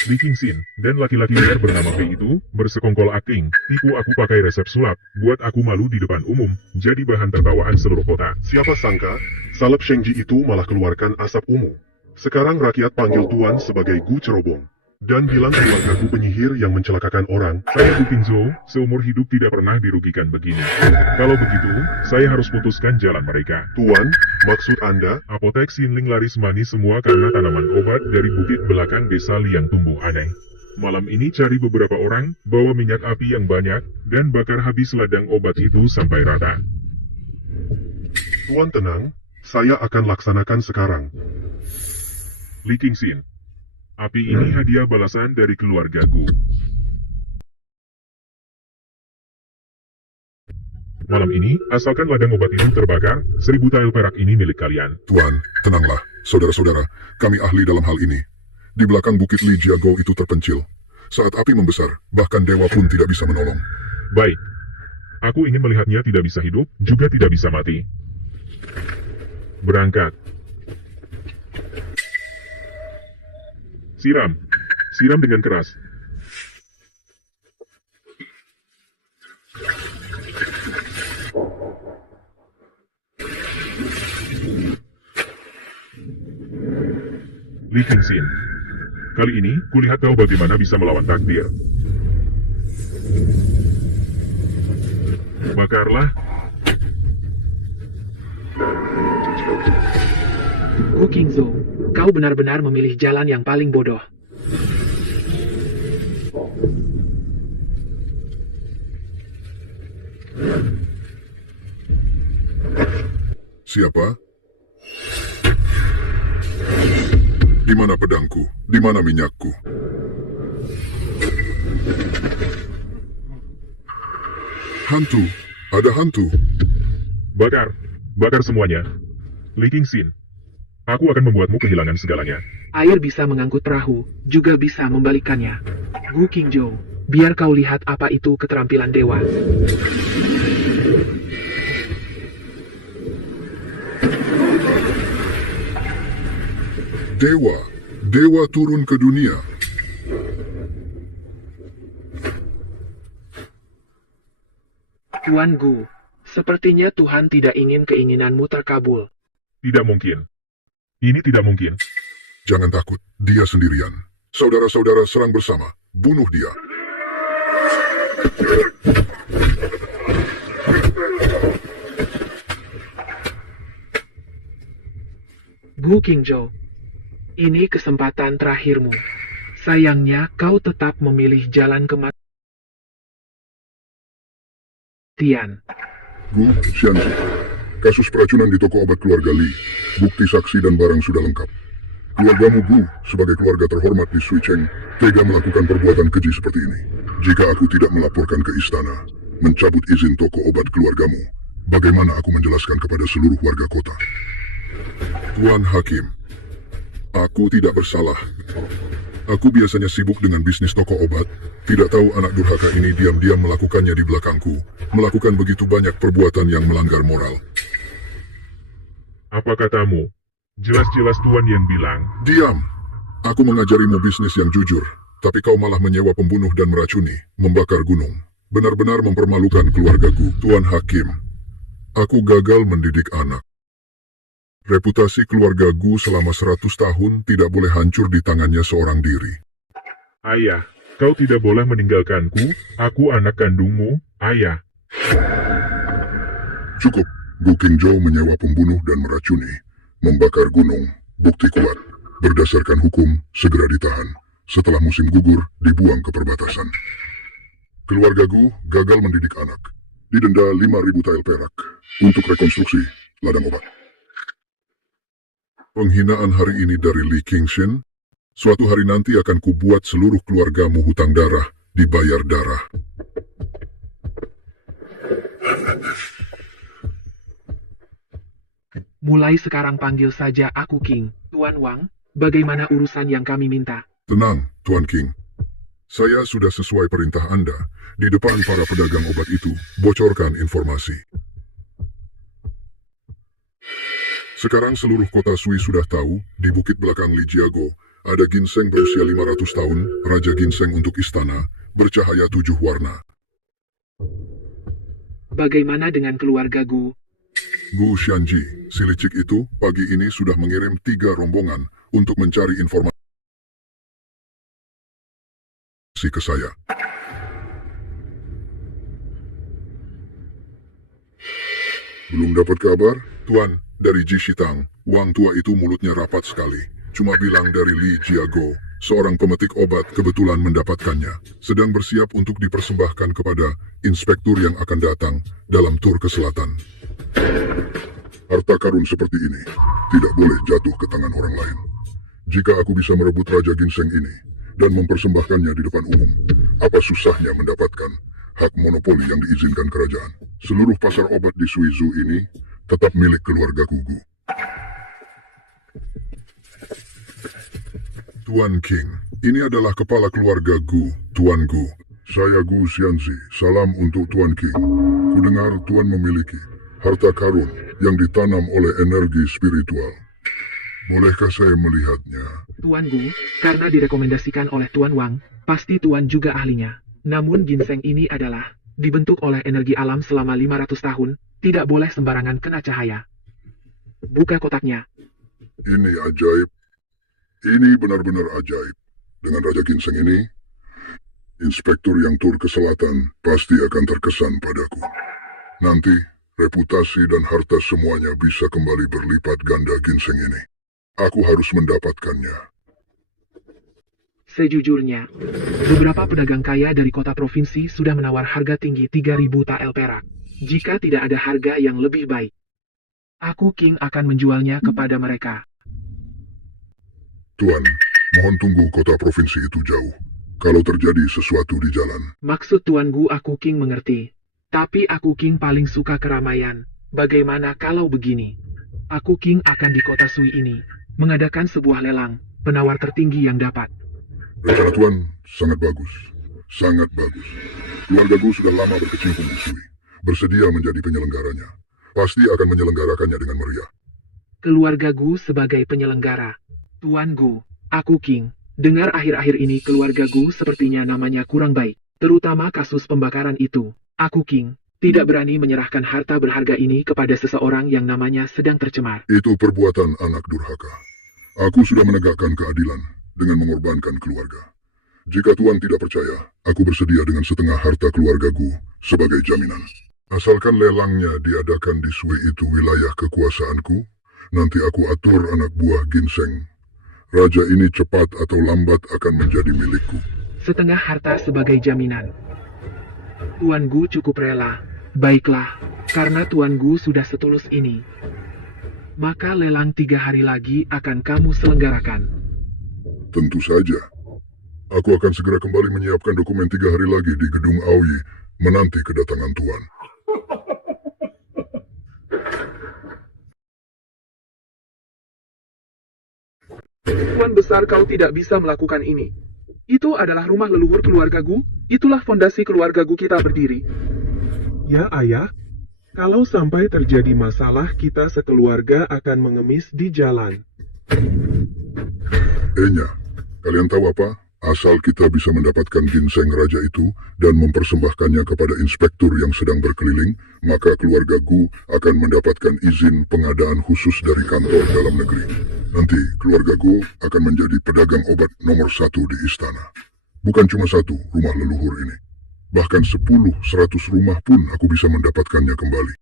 Li Qingxin dan laki-laki liar bernama Fei itu bersekongkol akting, tipu aku pakai resep sulap, buat aku malu di depan umum, jadi bahan tertawaan seluruh kota. Siapa sangka, salep Shengji itu malah keluarkan asap ungu. Sekarang rakyat panggil Tuan sebagai Gu Cerobong. Dan bilang keluargaku penyihir yang mencelakakan orang. Saya Gu Qingzhou, seumur hidup tidak pernah dirugikan begini. Kalau begitu, saya harus putuskan jalan mereka. Tuan, maksud Anda? Apotek Xinling laris manis semua karena tanaman obat dari bukit belakang desa yang tumbuh aneh. Malam ini cari beberapa orang, bawa minyak api yang banyak, dan bakar habis ladang obat itu sampai rata. Tuan tenang, saya akan laksanakan sekarang. Li Qingxin, api ini hadiah balasan dari keluargaku. Malam ini, asalkan ladang obat itu terbakar, 1000 tael perak ini milik kalian. Tuan, tenanglah. Saudara-saudara, kami ahli dalam hal ini. Di belakang bukit Li Jiagou itu terpencil. Saat api membesar, bahkan dewa pun tidak bisa menolong. Baik. Aku ingin melihatnya tidak bisa hidup, juga tidak bisa mati. Berangkat. Siram. Siram dengan keras. Li Qingxin. Kali ini, kulihat kau bagaimana bisa melawan takdir. Bakarlah. Gu Qingzhou, kau benar-benar memilih jalan yang paling bodoh. Siapa? Di mana pedangku? Di mana minyakku? Hantu! Ada hantu! Bakar. Bakar semuanya. Li Qingxin. Aku akan membuatmu kehilangan segalanya. Air bisa mengangkut perahu, juga bisa membalikannya. Gu Qingzhou, biar kau lihat apa itu keterampilan dewa. Dewa! Dewa turun ke dunia! Tuan Gu, sepertinya Tuhan tidak ingin keinginanmu terkabul. Tidak mungkin. Ini tidak mungkin. Jangan takut, dia sendirian. Saudara-saudara serang bersama. Bunuh dia. Gu Qingzhou, ini kesempatan terakhirmu. Sayangnya kau tetap memilih jalan kematian. Gu Xianzi. Kasus peracunan di toko obat keluarga Li. Bukti saksi dan barang sudah lengkap. Keluargamu Gu, sebagai keluarga terhormat di Suicheng, tega melakukan perbuatan keji seperti ini. Jika aku tidak melaporkan ke istana, mencabut izin toko obat keluargamu, bagaimana aku menjelaskan kepada seluruh warga kota? Tuan Hakim, aku tidak bersalah. Aku biasanya sibuk dengan bisnis toko obat. Tidak tahu anak durhaka ini diam-diam melakukannya di belakangku. Melakukan begitu banyak perbuatan yang melanggar moral. Apa katamu? Jelas-jelas Tuan yang bilang. Diam! Aku mengajarimu bisnis yang jujur, tapi kau malah menyewa pembunuh dan meracuni, membakar gunung. Benar-benar mempermalukan keluargaku, Tuan Hakim. Aku gagal mendidik anak. Reputasi keluarga Gu selama 100 tahun tidak boleh hancur di tangannya seorang diri. Ayah, kau tidak boleh meninggalkanku. Aku anak kandungmu, ayah. Cukup, Gu Qingzhou menyewa pembunuh dan meracuni, membakar gunung, bukti kuat. Berdasarkan hukum, segera ditahan. Setelah musim gugur, dibuang ke perbatasan. Keluarga Gu gagal mendidik anak. Didenda 5.000 tael perak untuk rekonstruksi ladang obat. Penghinaan hari ini dari Li Qingxin, suatu hari nanti akan kubuat seluruh keluargamu hutang darah, dibayar darah. Mulai sekarang panggil saja aku King. Tuan Wang, bagaimana urusan yang kami minta? Tenang, Tuan King. Saya sudah sesuai perintah Anda. Di depan para pedagang obat itu, bocorkan informasi. Sekarang seluruh kota Sui sudah tahu, di bukit belakang Lijiago, ada ginseng berusia 500 tahun, Raja Ginseng untuk istana, bercahaya 7 warna. Bagaimana dengan keluarga Gu? Gu Xianji, si licik itu, pagi ini sudah mengirim 3 rombongan untuk mencari informasi ke saya. Belum dapat kabar? Tuan, dari Ji Shitang, Wang tua itu mulutnya rapat sekali. Cuma bilang dari Li Jiago, seorang pemetik obat kebetulan mendapatkannya. Sedang bersiap untuk dipersembahkan kepada inspektur yang akan datang dalam tur ke selatan. Harta karun seperti ini tidak boleh jatuh ke tangan orang lain. Jika aku bisa merebut Raja Ginseng ini dan mempersembahkannya di depan umum, apa susahnya mendapatkan hak monopoli yang diizinkan kerajaan? Seluruh pasar obat di Suizu ini tetap milik keluarga Gu. Tuan King, ini adalah kepala keluarga Gu, Tuan Gu. Saya Gu Xianzi, salam untuk Tuan King. Kudengar Tuan memiliki harta karun yang ditanam oleh energi spiritual. Bolehkah saya melihatnya? Tuan Gu, karena direkomendasikan oleh Tuan Wang, pasti Tuan juga ahlinya. Namun ginseng ini adalah dibentuk oleh energi alam selama 500 tahun, tidak boleh sembarangan kena cahaya. Buka kotaknya. Ini ajaib. Ini benar-benar ajaib. Dengan Raja Ginseng ini, inspektur yang tur ke selatan pasti akan terkesan padaku. Nanti, reputasi dan harta semuanya bisa kembali berlipat ganda ginseng ini. Aku harus mendapatkannya. Sejujurnya, beberapa pedagang kaya dari kota provinsi sudah menawar harga tinggi 3.000 tael perak. Jika tidak ada harga yang lebih baik, aku King akan menjualnya kepada mereka. Tuan, mohon tunggu kota provinsi itu jauh. Kalau terjadi sesuatu di jalan, Maksud Tuan Gu aku King mengerti. Tapi aku King paling suka keramaian. Bagaimana kalau begini? Aku King akan di kota Sui ini mengadakan sebuah lelang, penawar tertinggi yang dapat. rencana Tuan sangat bagus. Sangat bagus. Keluarga Gu sudah lama berkecimpung di Sui. Bersedia menjadi penyelenggaranya. Pasti akan menyelenggarakannya dengan meriah. Keluarga Gu sebagai penyelenggara. Tuan Gu, aku King. Dengar akhir-akhir ini keluarga Gu sepertinya namanya kurang baik. Terutama kasus pembakaran itu. Aku King tidak berani menyerahkan harta berharga ini kepada seseorang yang namanya sedang tercemar. Itu perbuatan anak durhaka. Aku sudah menegakkan keadilan dengan mengorbankan keluarga. Jika Tuan tidak percaya, aku bersedia dengan setengah harta keluarga Gu sebagai jaminan. Asalkan lelangnya diadakan di Sui itu wilayah kekuasaanku, nanti aku atur anak buah ginseng. Raja ini cepat atau lambat akan menjadi milikku. Setengah harta sebagai jaminan. Tuan Gu cukup rela. Baiklah, karena Tuan Gu sudah setulus ini, maka lelang 3 hari lagi akan kamu selenggarakan. Tentu saja. Aku akan segera kembali menyiapkan dokumen 3 hari lagi di gedung Aoyi menanti kedatangan Tuan. Tuan besar, kau tidak bisa melakukan ini. Itu adalah rumah leluhur keluarga Gu. Itulah fondasi keluarga Gu kita berdiri. Ya ayah, kalau sampai terjadi masalah kita sekeluarga akan mengemis di jalan. Enya, kalian tahu apa? Asal kita bisa mendapatkan ginseng raja itu dan mempersembahkannya kepada inspektur yang sedang berkeliling, maka keluarga Gu akan mendapatkan izin pengadaan khusus dari kantor dalam negeri. Nanti keluarga Gu akan menjadi pedagang obat nomor 1 di istana. Bukan cuma 1 rumah leluhur ini. Bahkan 10-100 rumah pun aku bisa mendapatkannya kembali.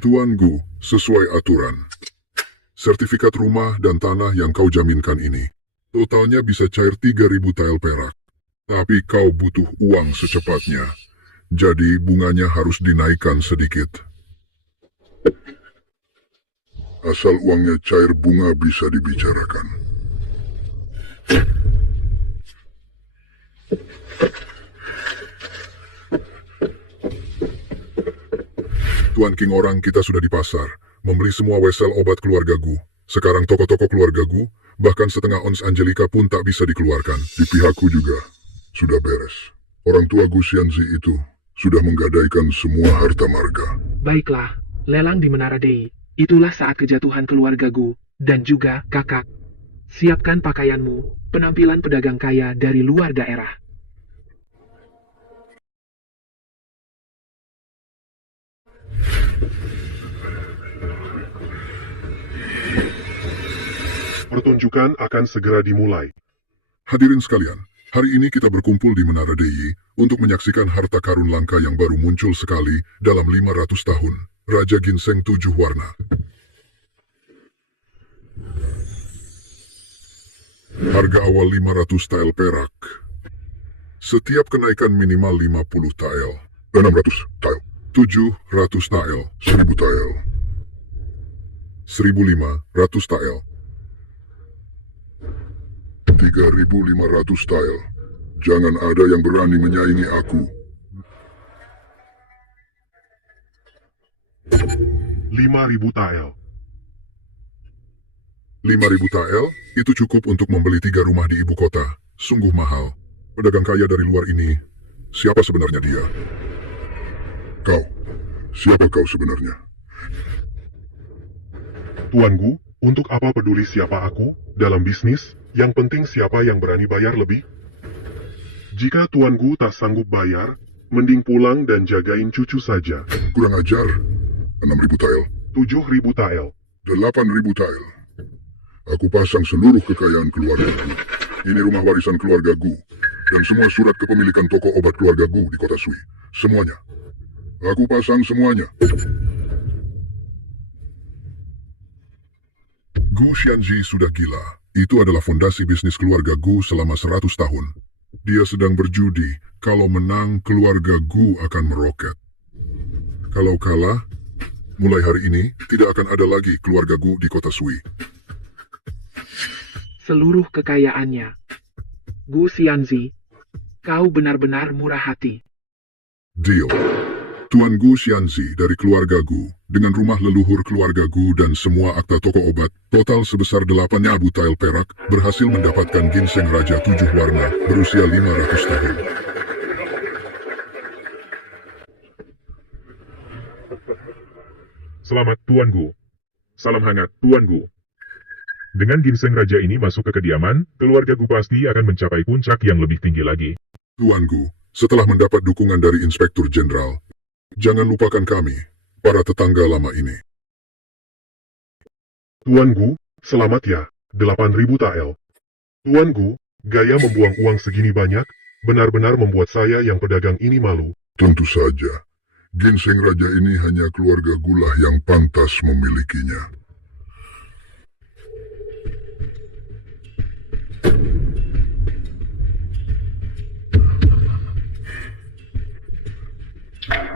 Tuan Gu, sesuai aturan. Sertifikat rumah dan tanah yang kau jaminkan ini, totalnya bisa cair 3.000 tael perak. Tapi kau butuh uang secepatnya. Jadi bunganya harus dinaikkan sedikit. Asal uangnya cair, bunga bisa dibicarakan. Tuan King, orang kita sudah di pasar, membeli semua wesel obat keluarga Gu. Sekarang toko-toko keluarga Gu, bahkan setengah ons Angelica pun tak bisa dikeluarkan. Di pihakku juga, sudah beres. Orang tua Gu Xianzi itu sudah menggadaikan semua harta marga. Baiklah, lelang di Menara Dei. Itulah saat kejatuhan keluarga Gu, dan juga kakak. Siapkan pakaianmu, penampilan pedagang kaya dari luar daerah. Pertunjukan akan segera dimulai. Hadirin sekalian, hari ini kita berkumpul di Menara Dei untuk menyaksikan harta karun langka yang baru muncul sekali dalam 500 tahun. Raja Ginseng 7 warna. Harga awal 500 tael perak. Setiap kenaikan minimal 50 tael. 600 tael. 700 tael. 1000 tael. 1500 tael. 3.500 tael. Jangan ada yang berani menyaingi aku. 5.000 tael. 5.000 tael, itu cukup untuk membeli 3 rumah di ibu kota. Sungguh mahal. Pedagang kaya dari luar ini, siapa sebenarnya dia? Kau, siapa kau sebenarnya? Tuan Gu, untuk apa peduli siapa aku dalam bisnis? Yang penting siapa yang berani bayar lebih. Jika Tuan Gu tak sanggup bayar, mending pulang dan jagain cucu saja. Kurang ajar. 6.000 tael. 7.000 tael. 8.000 tael. Aku pasang seluruh kekayaan keluarga Gu. Ini rumah warisan keluarga Gu. Dan semua surat kepemilikan toko obat keluarga Gu di kota Sui. Semuanya. Aku pasang semuanya. Gu Xianzi sudah gila. Itu adalah fondasi bisnis keluarga Gu selama 100 tahun. Dia sedang berjudi. Kalau menang, keluarga Gu akan meroket. Kalau kalah, mulai hari ini, tidak akan ada lagi keluarga Gu di kota Sui. Seluruh kekayaannya. Gu Xianzi, kau benar-benar murah hati. Deal. Tuan Gu Xianzi dari keluarga Gu, dengan rumah leluhur keluarga Gu dan semua akta toko obat, total sebesar 8.000 tael perak, berhasil mendapatkan ginseng raja 7 warna, berusia 500 tahun. Selamat Tuan Gu. Salam hangat Tuan Gu. Dengan ginseng raja ini masuk ke kediaman, keluarga Gu pasti akan mencapai puncak yang lebih tinggi lagi. Tuan Gu, setelah mendapat dukungan dari Inspektur Jenderal, jangan lupakan kami, para tetangga lama ini. Tuan Gu, selamat ya. 8.000 tael. Tuan Gu, gaya membuang uang segini banyak, benar-benar membuat saya yang pedagang ini malu. Tentu saja, ginseng raja ini hanya keluarga Gulah yang pantas memilikinya.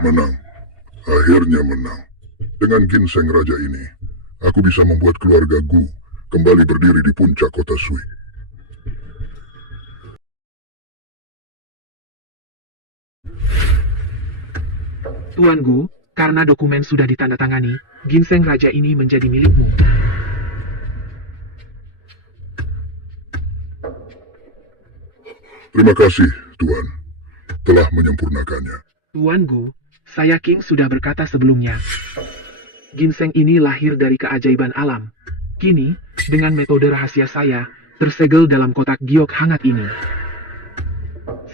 Menang. Akhirnya menang. Dengan ginseng raja ini, aku bisa membuat keluarga Gu kembali berdiri di puncak kota Sui. Tuan Gu, karena dokumen sudah ditandatangani, ginseng raja ini menjadi milikmu. Terima kasih, Tuan, telah menyempurnakannya. Tuan Gu, saya King sudah berkata sebelumnya. Ginseng ini lahir dari keajaiban alam. Kini, dengan metode rahasia saya, tersegel dalam kotak giok hangat ini.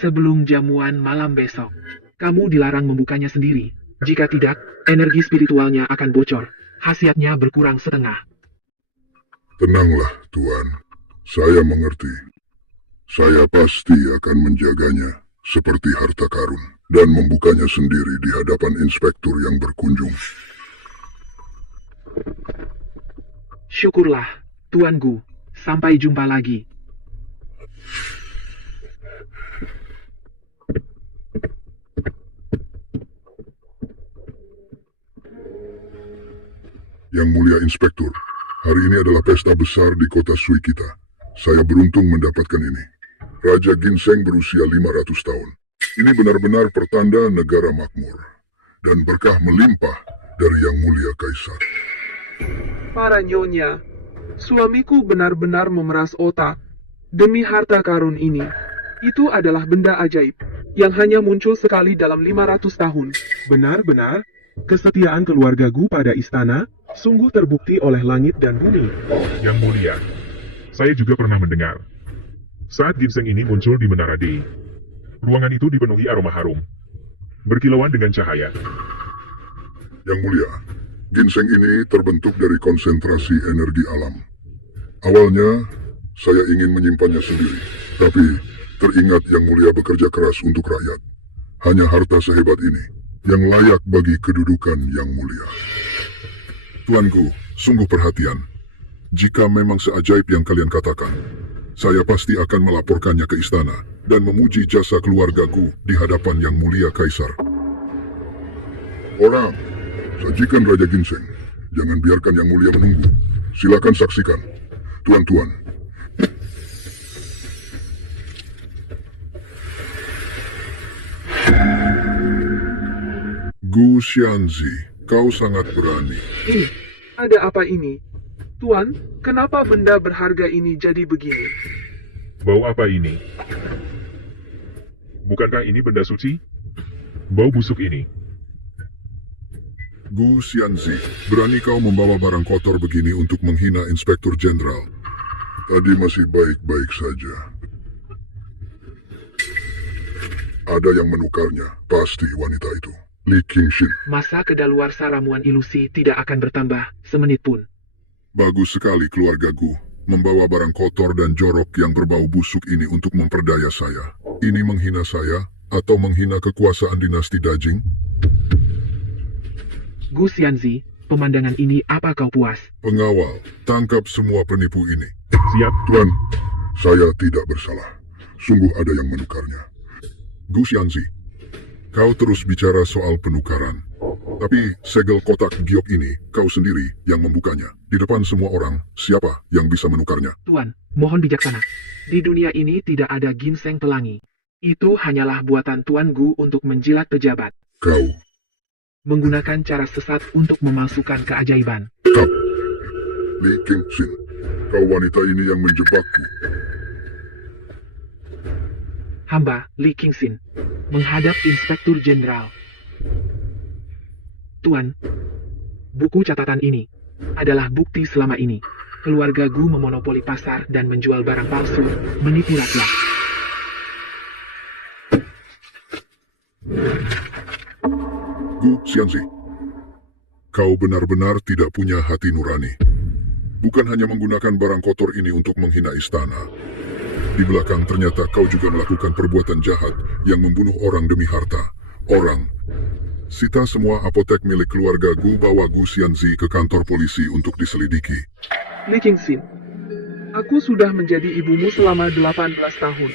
Sebelum jamuan malam besok, kamu dilarang membukanya sendiri. Jika tidak, energi spiritualnya akan bocor. Khasiatnya berkurang setengah. Tenanglah, Tuan. Saya mengerti. Saya pasti akan menjaganya seperti harta karun dan membukanya sendiri di hadapan inspektur yang berkunjung. Syukurlah, Tuan Gu. Sampai jumpa lagi. Yang mulia inspektur, hari ini adalah pesta besar di kota Sui kita. Saya beruntung mendapatkan ini. Raja Ginseng berusia 500 tahun. Ini benar-benar pertanda negara makmur. Dan berkah melimpah dari Yang Mulia Kaisar. Para nyonya, Suamiku benar-benar memeras otak demi harta karun ini. Itu adalah benda ajaib yang hanya muncul sekali dalam 500 tahun. Benar-benar, kesetiaan keluargaku pada istana sungguh terbukti oleh langit dan bumi. Yang mulia, saya juga pernah mendengar. Saat ginseng ini muncul di Menara D, ruangan itu dipenuhi aroma harum, berkilauan dengan cahaya. Yang mulia, ginseng ini terbentuk dari konsentrasi energi alam. Awalnya, saya ingin menyimpannya sendiri, tapi teringat Yang Mulia bekerja keras untuk rakyat. Hanya harta sehebat ini yang layak bagi kedudukan Yang Mulia. Tuanku, sungguh perhatian. Jika memang seajaib yang kalian katakan, saya pasti akan melaporkannya ke istana dan memuji jasa keluargaku di hadapan Yang Mulia Kaisar. Orang, sajikan Raja Ginseng. Jangan biarkan Yang Mulia menunggu. Silakan saksikan. Tuan-tuan. Gu Xianzi, kau sangat berani. Ini, ada apa ini? Tuan, kenapa benda berharga ini jadi begini? Bau apa ini? Bukankah ini benda suci? Bau busuk ini. Gu Xianzi, berani kau membawa barang kotor begini untuk menghina Inspektur Jenderal? Tadi masih baik-baik saja. Ada yang menukarnya, pasti wanita itu. Li Qingxin. Masa kedaluarsa ramuan ilusi tidak akan bertambah semenit pun. Bagus sekali keluarga Gu membawa barang kotor dan jorok yang berbau busuk ini untuk memperdaya saya. Ini menghina saya atau menghina kekuasaan dinasti Dajing? Gu Xianzi, pemandangan ini apa kau puas? Pengawal, tangkap semua penipu ini. Siap. Tuan, saya tidak bersalah. Sungguh ada yang menukarnya. Gu Xianzi, kau terus bicara soal penukaran. Tapi segel kotak giok ini, kau sendiri yang membukanya. Di depan semua orang, siapa yang bisa menukarnya? Tuan, mohon bijaksana. Di dunia ini tidak ada ginseng pelangi. Itu hanyalah buatan Tuan Gu untuk menjilat pejabat. Kau, Menggunakan cara sesat untuk memalsukan keajaiban. Kap, Li Qingxin, kau wanita ini yang menjebakku. Hamba, Li Qingxin, menghadap Inspektur Jenderal. Tuan, buku catatan ini adalah bukti selama ini. Keluarga Gu memonopoli pasar dan menjual barang palsu, menipu rakyat. Gu Xianzi, kau benar-benar tidak punya hati nurani. Bukan hanya menggunakan barang kotor ini untuk menghina istana. Di belakang ternyata kau juga melakukan perbuatan jahat yang membunuh orang demi harta. Orang. Sita semua apotek milik keluarga Gu, bawa Gu Xianzi ke kantor polisi untuk diselidiki. Li Qingxin, aku sudah menjadi ibumu selama 18 tahun.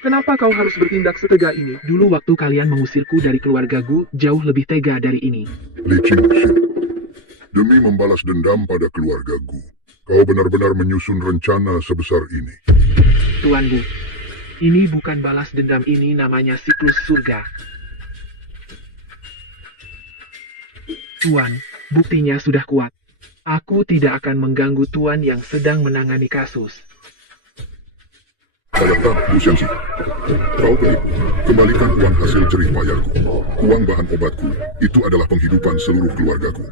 Kenapa kau harus bertindak setega ini? Dulu waktu kalian mengusirku dari keluarga Gu, jauh lebih tega dari ini. Li Qingxin, demi membalas dendam pada keluarga Gu, kau benar-benar menyusun rencana sebesar ini. Tuan Gu, ini bukan balas dendam, ini namanya siklus surga. Tuan, buktinya sudah kuat. Aku tidak akan mengganggu Tuan yang sedang menangani kasus. Sayang Gu Xianzi, kau penipu. Kembalikan uang hasil jerih payahku. Uang bahan obatku, itu adalah penghidupan seluruh keluargaku.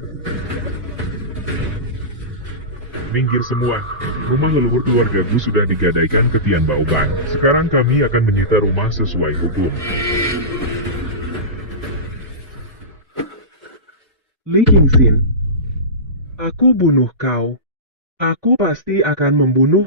Minggir semua. Rumah leluhur keluarga Gu sudah digadaikan ke Tian Baoban. Sekarang kami akan menyita rumah sesuai hukum. Li Qingxin, aku bunuh kau. Aku pasti akan membunuh